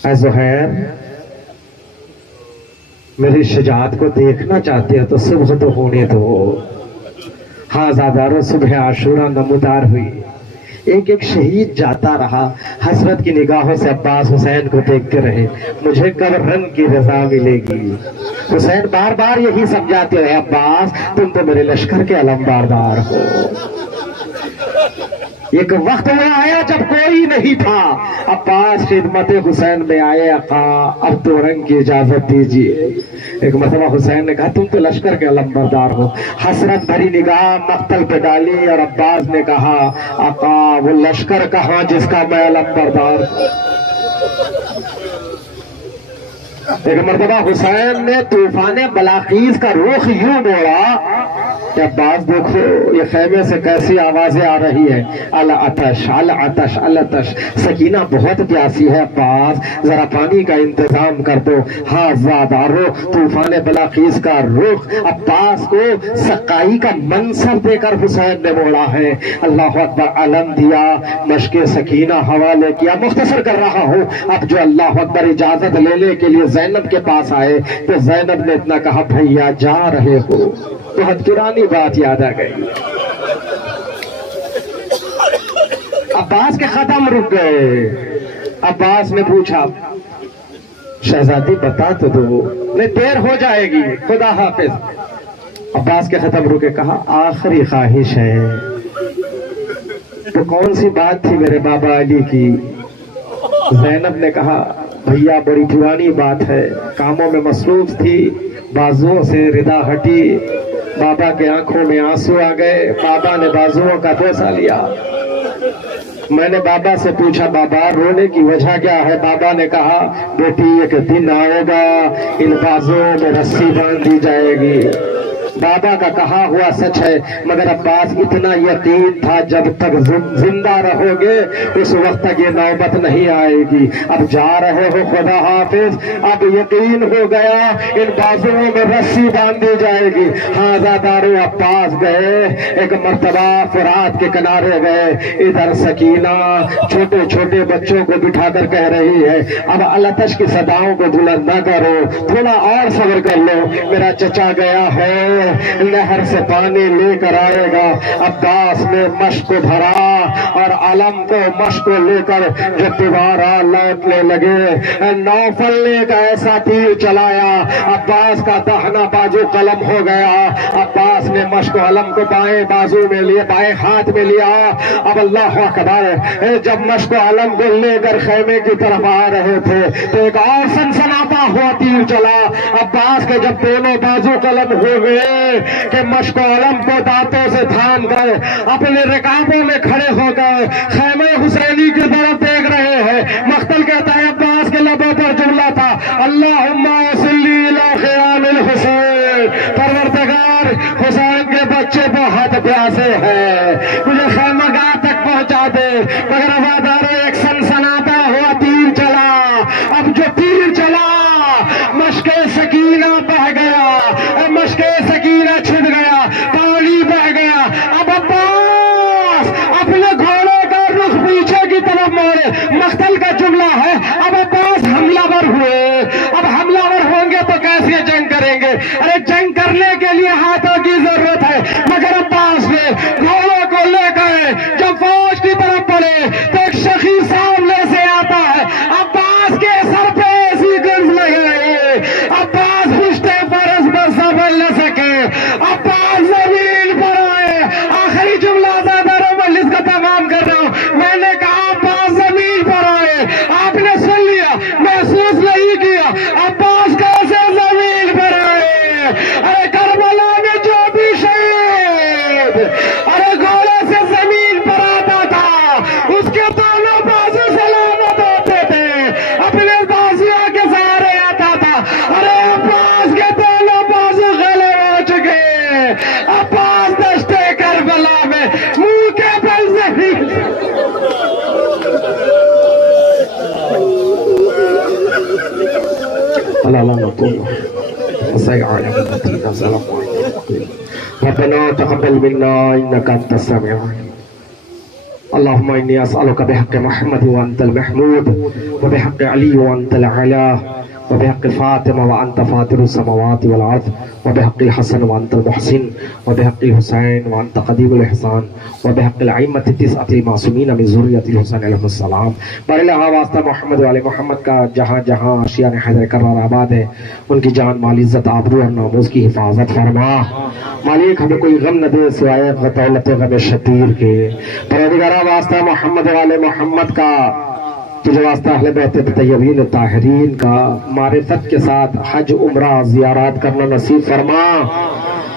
اے زہیر، میری شجاعت کو دیکھنا چاہتے ہو تو صبح تو ہونے دو۔ ہاں زادارو، صبح عاشورہ نمودار ہوئی، ایک ایک شہید جاتا رہا، حسرت کی نگاہوں سے عباس حسین کو دیکھتے رہے، مجھے کب رنگ کی رضا ملے گی۔ حسین بار بار یہی سمجھاتے رہے، عباس تم تو میرے لشکر کے علم بردار ہو۔ ایک وقت میں آیا جب کوئی نہیں تھا، عباس خدمت حسین میں آئے، آقا اب تو رنگ کی اجازت دیجیے۔ ایک مرتبہ حسین نے کہا تم تو لشکر کے علم بردار ہو۔ حسرت بھری نگاہ مقتل پہ ڈالی اور عباس نے کہا آقا وہ لشکر کہاں جس کا میں علم بردار ہوں۔ ایک مرتبہ حسین نے طوفان بلاخیز کا رخ یوں موڑا کہ عباس دیکھو یہ خیمے سے کیسی آوازیں آ رہی ہے، العطش العطش العطش، سکینہ بہت پیاسی ہے، عباس ذرا پانی کا انتظام کر دو۔ ہاں زادارو، طوفان بلاخیز کا رخ عباس کو سقائی کا منصب دے کر حسین نے موڑا ہے۔ اللہ اکبر، علم دیا، مشق سکینہ حوالے کیا۔ مختصر کر رہا ہوں، اب جو اللہ اکبر اجازت لینے کے لیے زینب کے پاس آئے تو زینب نے اتنا کہا بھیا جا رہے ہو، بہت پرانی بات یاد آ گئی۔ عباس کے قدم رک گئے۔ عباس نے پوچھا شہزادی بتا تو دو، نہیں دیر ہو جائے گی، خدا حافظ۔ عباس کے قدم رکے، کہا آخری خواہش ہے۔ تو کون سی بات تھی میرے بابا علی کی؟ زینب نے کہا بھیا بڑی پرانی بات ہے، کاموں میں مصروف تھی، بازوؤں سے ردا ہٹی، بابا کے آنکھوں میں آنسو آ گئے، بابا نے بازوؤں کا بوسہ لیا۔ میں نے بابا سے پوچھا بابا رونے کی وجہ کیا ہے؟ بابا نے کہا بیٹی ایک دن آئے گا ان بازوؤں میں رسی باندھ دی جائے گی۔ بابا کا کہا ہوا سچ ہے، مگر عباس اتنا یقین تھا جب تک زندہ رہو گے اس وقت تک یہ نوبت نہیں آئے گی۔ اب جا رہے ہو، خدا حافظ، اب یقین ہو گیا ان بازوؤں میں رسی باندھ دی جائے گی۔ ہاں زادارو، عباس گئے، ایک مرتبہ فرات کے کنارے گئے، ادھر سکینہ چھوٹے چھوٹے بچوں کو بٹھا کر کہہ رہی ہے اب العطش کی صداؤں کو بلند نہ کرو، تھوڑا اور صبر کر لو، میرا چچا گیا ہے، نہر سے پانی لے کر آئے گا۔ عباس نے مشق کو بھرا اور علم کو مشق کو لے کر جب دوبارہ لوٹنے لگے، نوفل نے ایک ایسا تیر چلایا، عباس کا داہنا بازو قلم ہو گیا۔ عباس نے مشق و علم کو بائیں بازو میں لیا، بائیں ہاتھ میں لیا۔ اب اللہ اکبر، جب مشق و علم کو لے کر خیمے کی طرف آ رہے تھے تو ایک اور سنسناتا ہوا تیر چلا۔ عباس کے جب دونوں بازو قلم ہو گئے کہ مشق و علم کو دانتوں سے تھام کر اپنے رکابوں میں کھڑے ہو گئے، خیمہ حسینی کی طرف دیکھ رہے ہیں۔ مقتل کہتا ہے عباس کے لبوں پر جملہ تھا اللہم صلی علی خیام الحسین، پروردگار حسین کے بچے بہت پیاسے ہیں، مجھے خیمہ گاہ تک پہنچا دے۔ مگر وفاداروں، ایک سنسناتا ہوا تیر چلا۔ اب جو تیر چلا مشق سکینہ بہ گیا، مشق سکینہ چھٹ گیا، پانی بہ گیا۔ اب عباس اپنے گھوڑے کا رخ پیچھے کی طرف موڑے، مقتل کا جملہ ہے اب عباس حملہ ور ہوئے۔ اب حملہ ور ہوں گے تو کیسے جنگ کریں گے؟ ارے جنگ کرنے کے لیے ہاتھوں کی ضرورت ہے، مگر عباس نے گھوڑوں کو لے گئے۔ جب فوج کی طرف پڑے تو ایک شخی سامنے سے آتا ہے، عباس کے سر پہ ایسی گرز لگے، عباس پشتے فرس پر سنبھل نہ سکے، عباس زمین پر آئے۔ آخری جملہ زادارو مجلس کا تمام کر رہا ہوں، میں نے کہا عباس زمین پر آئے، آپ نے سن لیا، محسوس نہیں کیا عباس کیسے زمین پر آئے۔ ارے کربلا میں جو بھی شہید ارے گھوڑے سے زمین پر آتا تھا اس کے دونوں پاس ضلالة وسيعلم الذين ظلموا ربنا تقبل منا إنك أنت السميع العليم اللهم إني أسألك بحق محمد وأنت المحمود وبحق علي وأنت الأعلى وبحق فاطمة وأنت فاطر السماوات والأرض وبحق الحسن وأنت المحسن وبحق الحسين وأنت قديم الإحسان وبحق الأئمة التسعة المعصومين من ذرية الحسين علیہ السلام بارے لہا واسطہ محمد و علی محمد کا جہاں جہاں اشیاء حیدر کرار آباد ہے ان کی جان مال عزت آبرو اور ناموس کی حفاظت فرما مالک ہمیں کوئی غم نہ دے سوائے غطولت غم شتیر کے پروردگارہ واسطہ محمد و علی محمد کا تجھے واسطہ اہل بیت طیبین طاہرین کا معرفت کے ساتھ حج عمرہ زیارات کرنا نصیب فرما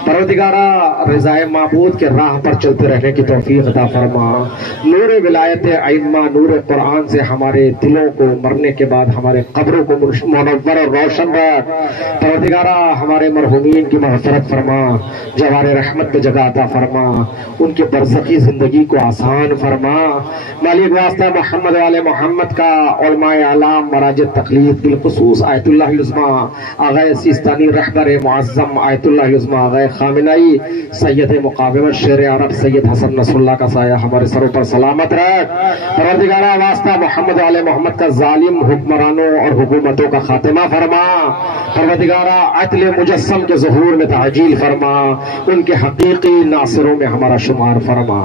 پروردگارہ رضائے معبود کے راہ پر چلتے رہنے کی توفیق عطا فرما نور ولایت ائمہ نور قرآن سے ہمارے دلوں کو مرنے کے بعد ہمارے قبروں کو منور اور روشن رکھ پروردگارہ ہمارے مرحومین کی مغفرت فرما جوار رحمت پہ جگہ عطا فرما ان کے برزخی زندگی کو آسان فرما مالک واسطہ محمد والے محمد کا علماء اعلام مراج تقلید بالخصوص آیت اللہ العظمیٰ آغا سیستانی رہبر معظم آیت اللہ العظمیٰ آغا خامنائی سید مقاومت شیر عرب سید حسن نصر اللہ کا سایہ ہمارے سروں پر سلامت رکھ پروردگارہ واسطہ محمد علیہ محمد کا ظالم حکمرانوں اور حکومتوں کا خاتمہ فرما پروردگارہ عدل مجسم کے ظہور میں تعجیل فرما ان کے حقیقی ناصروں میں ہمارا شمار فرما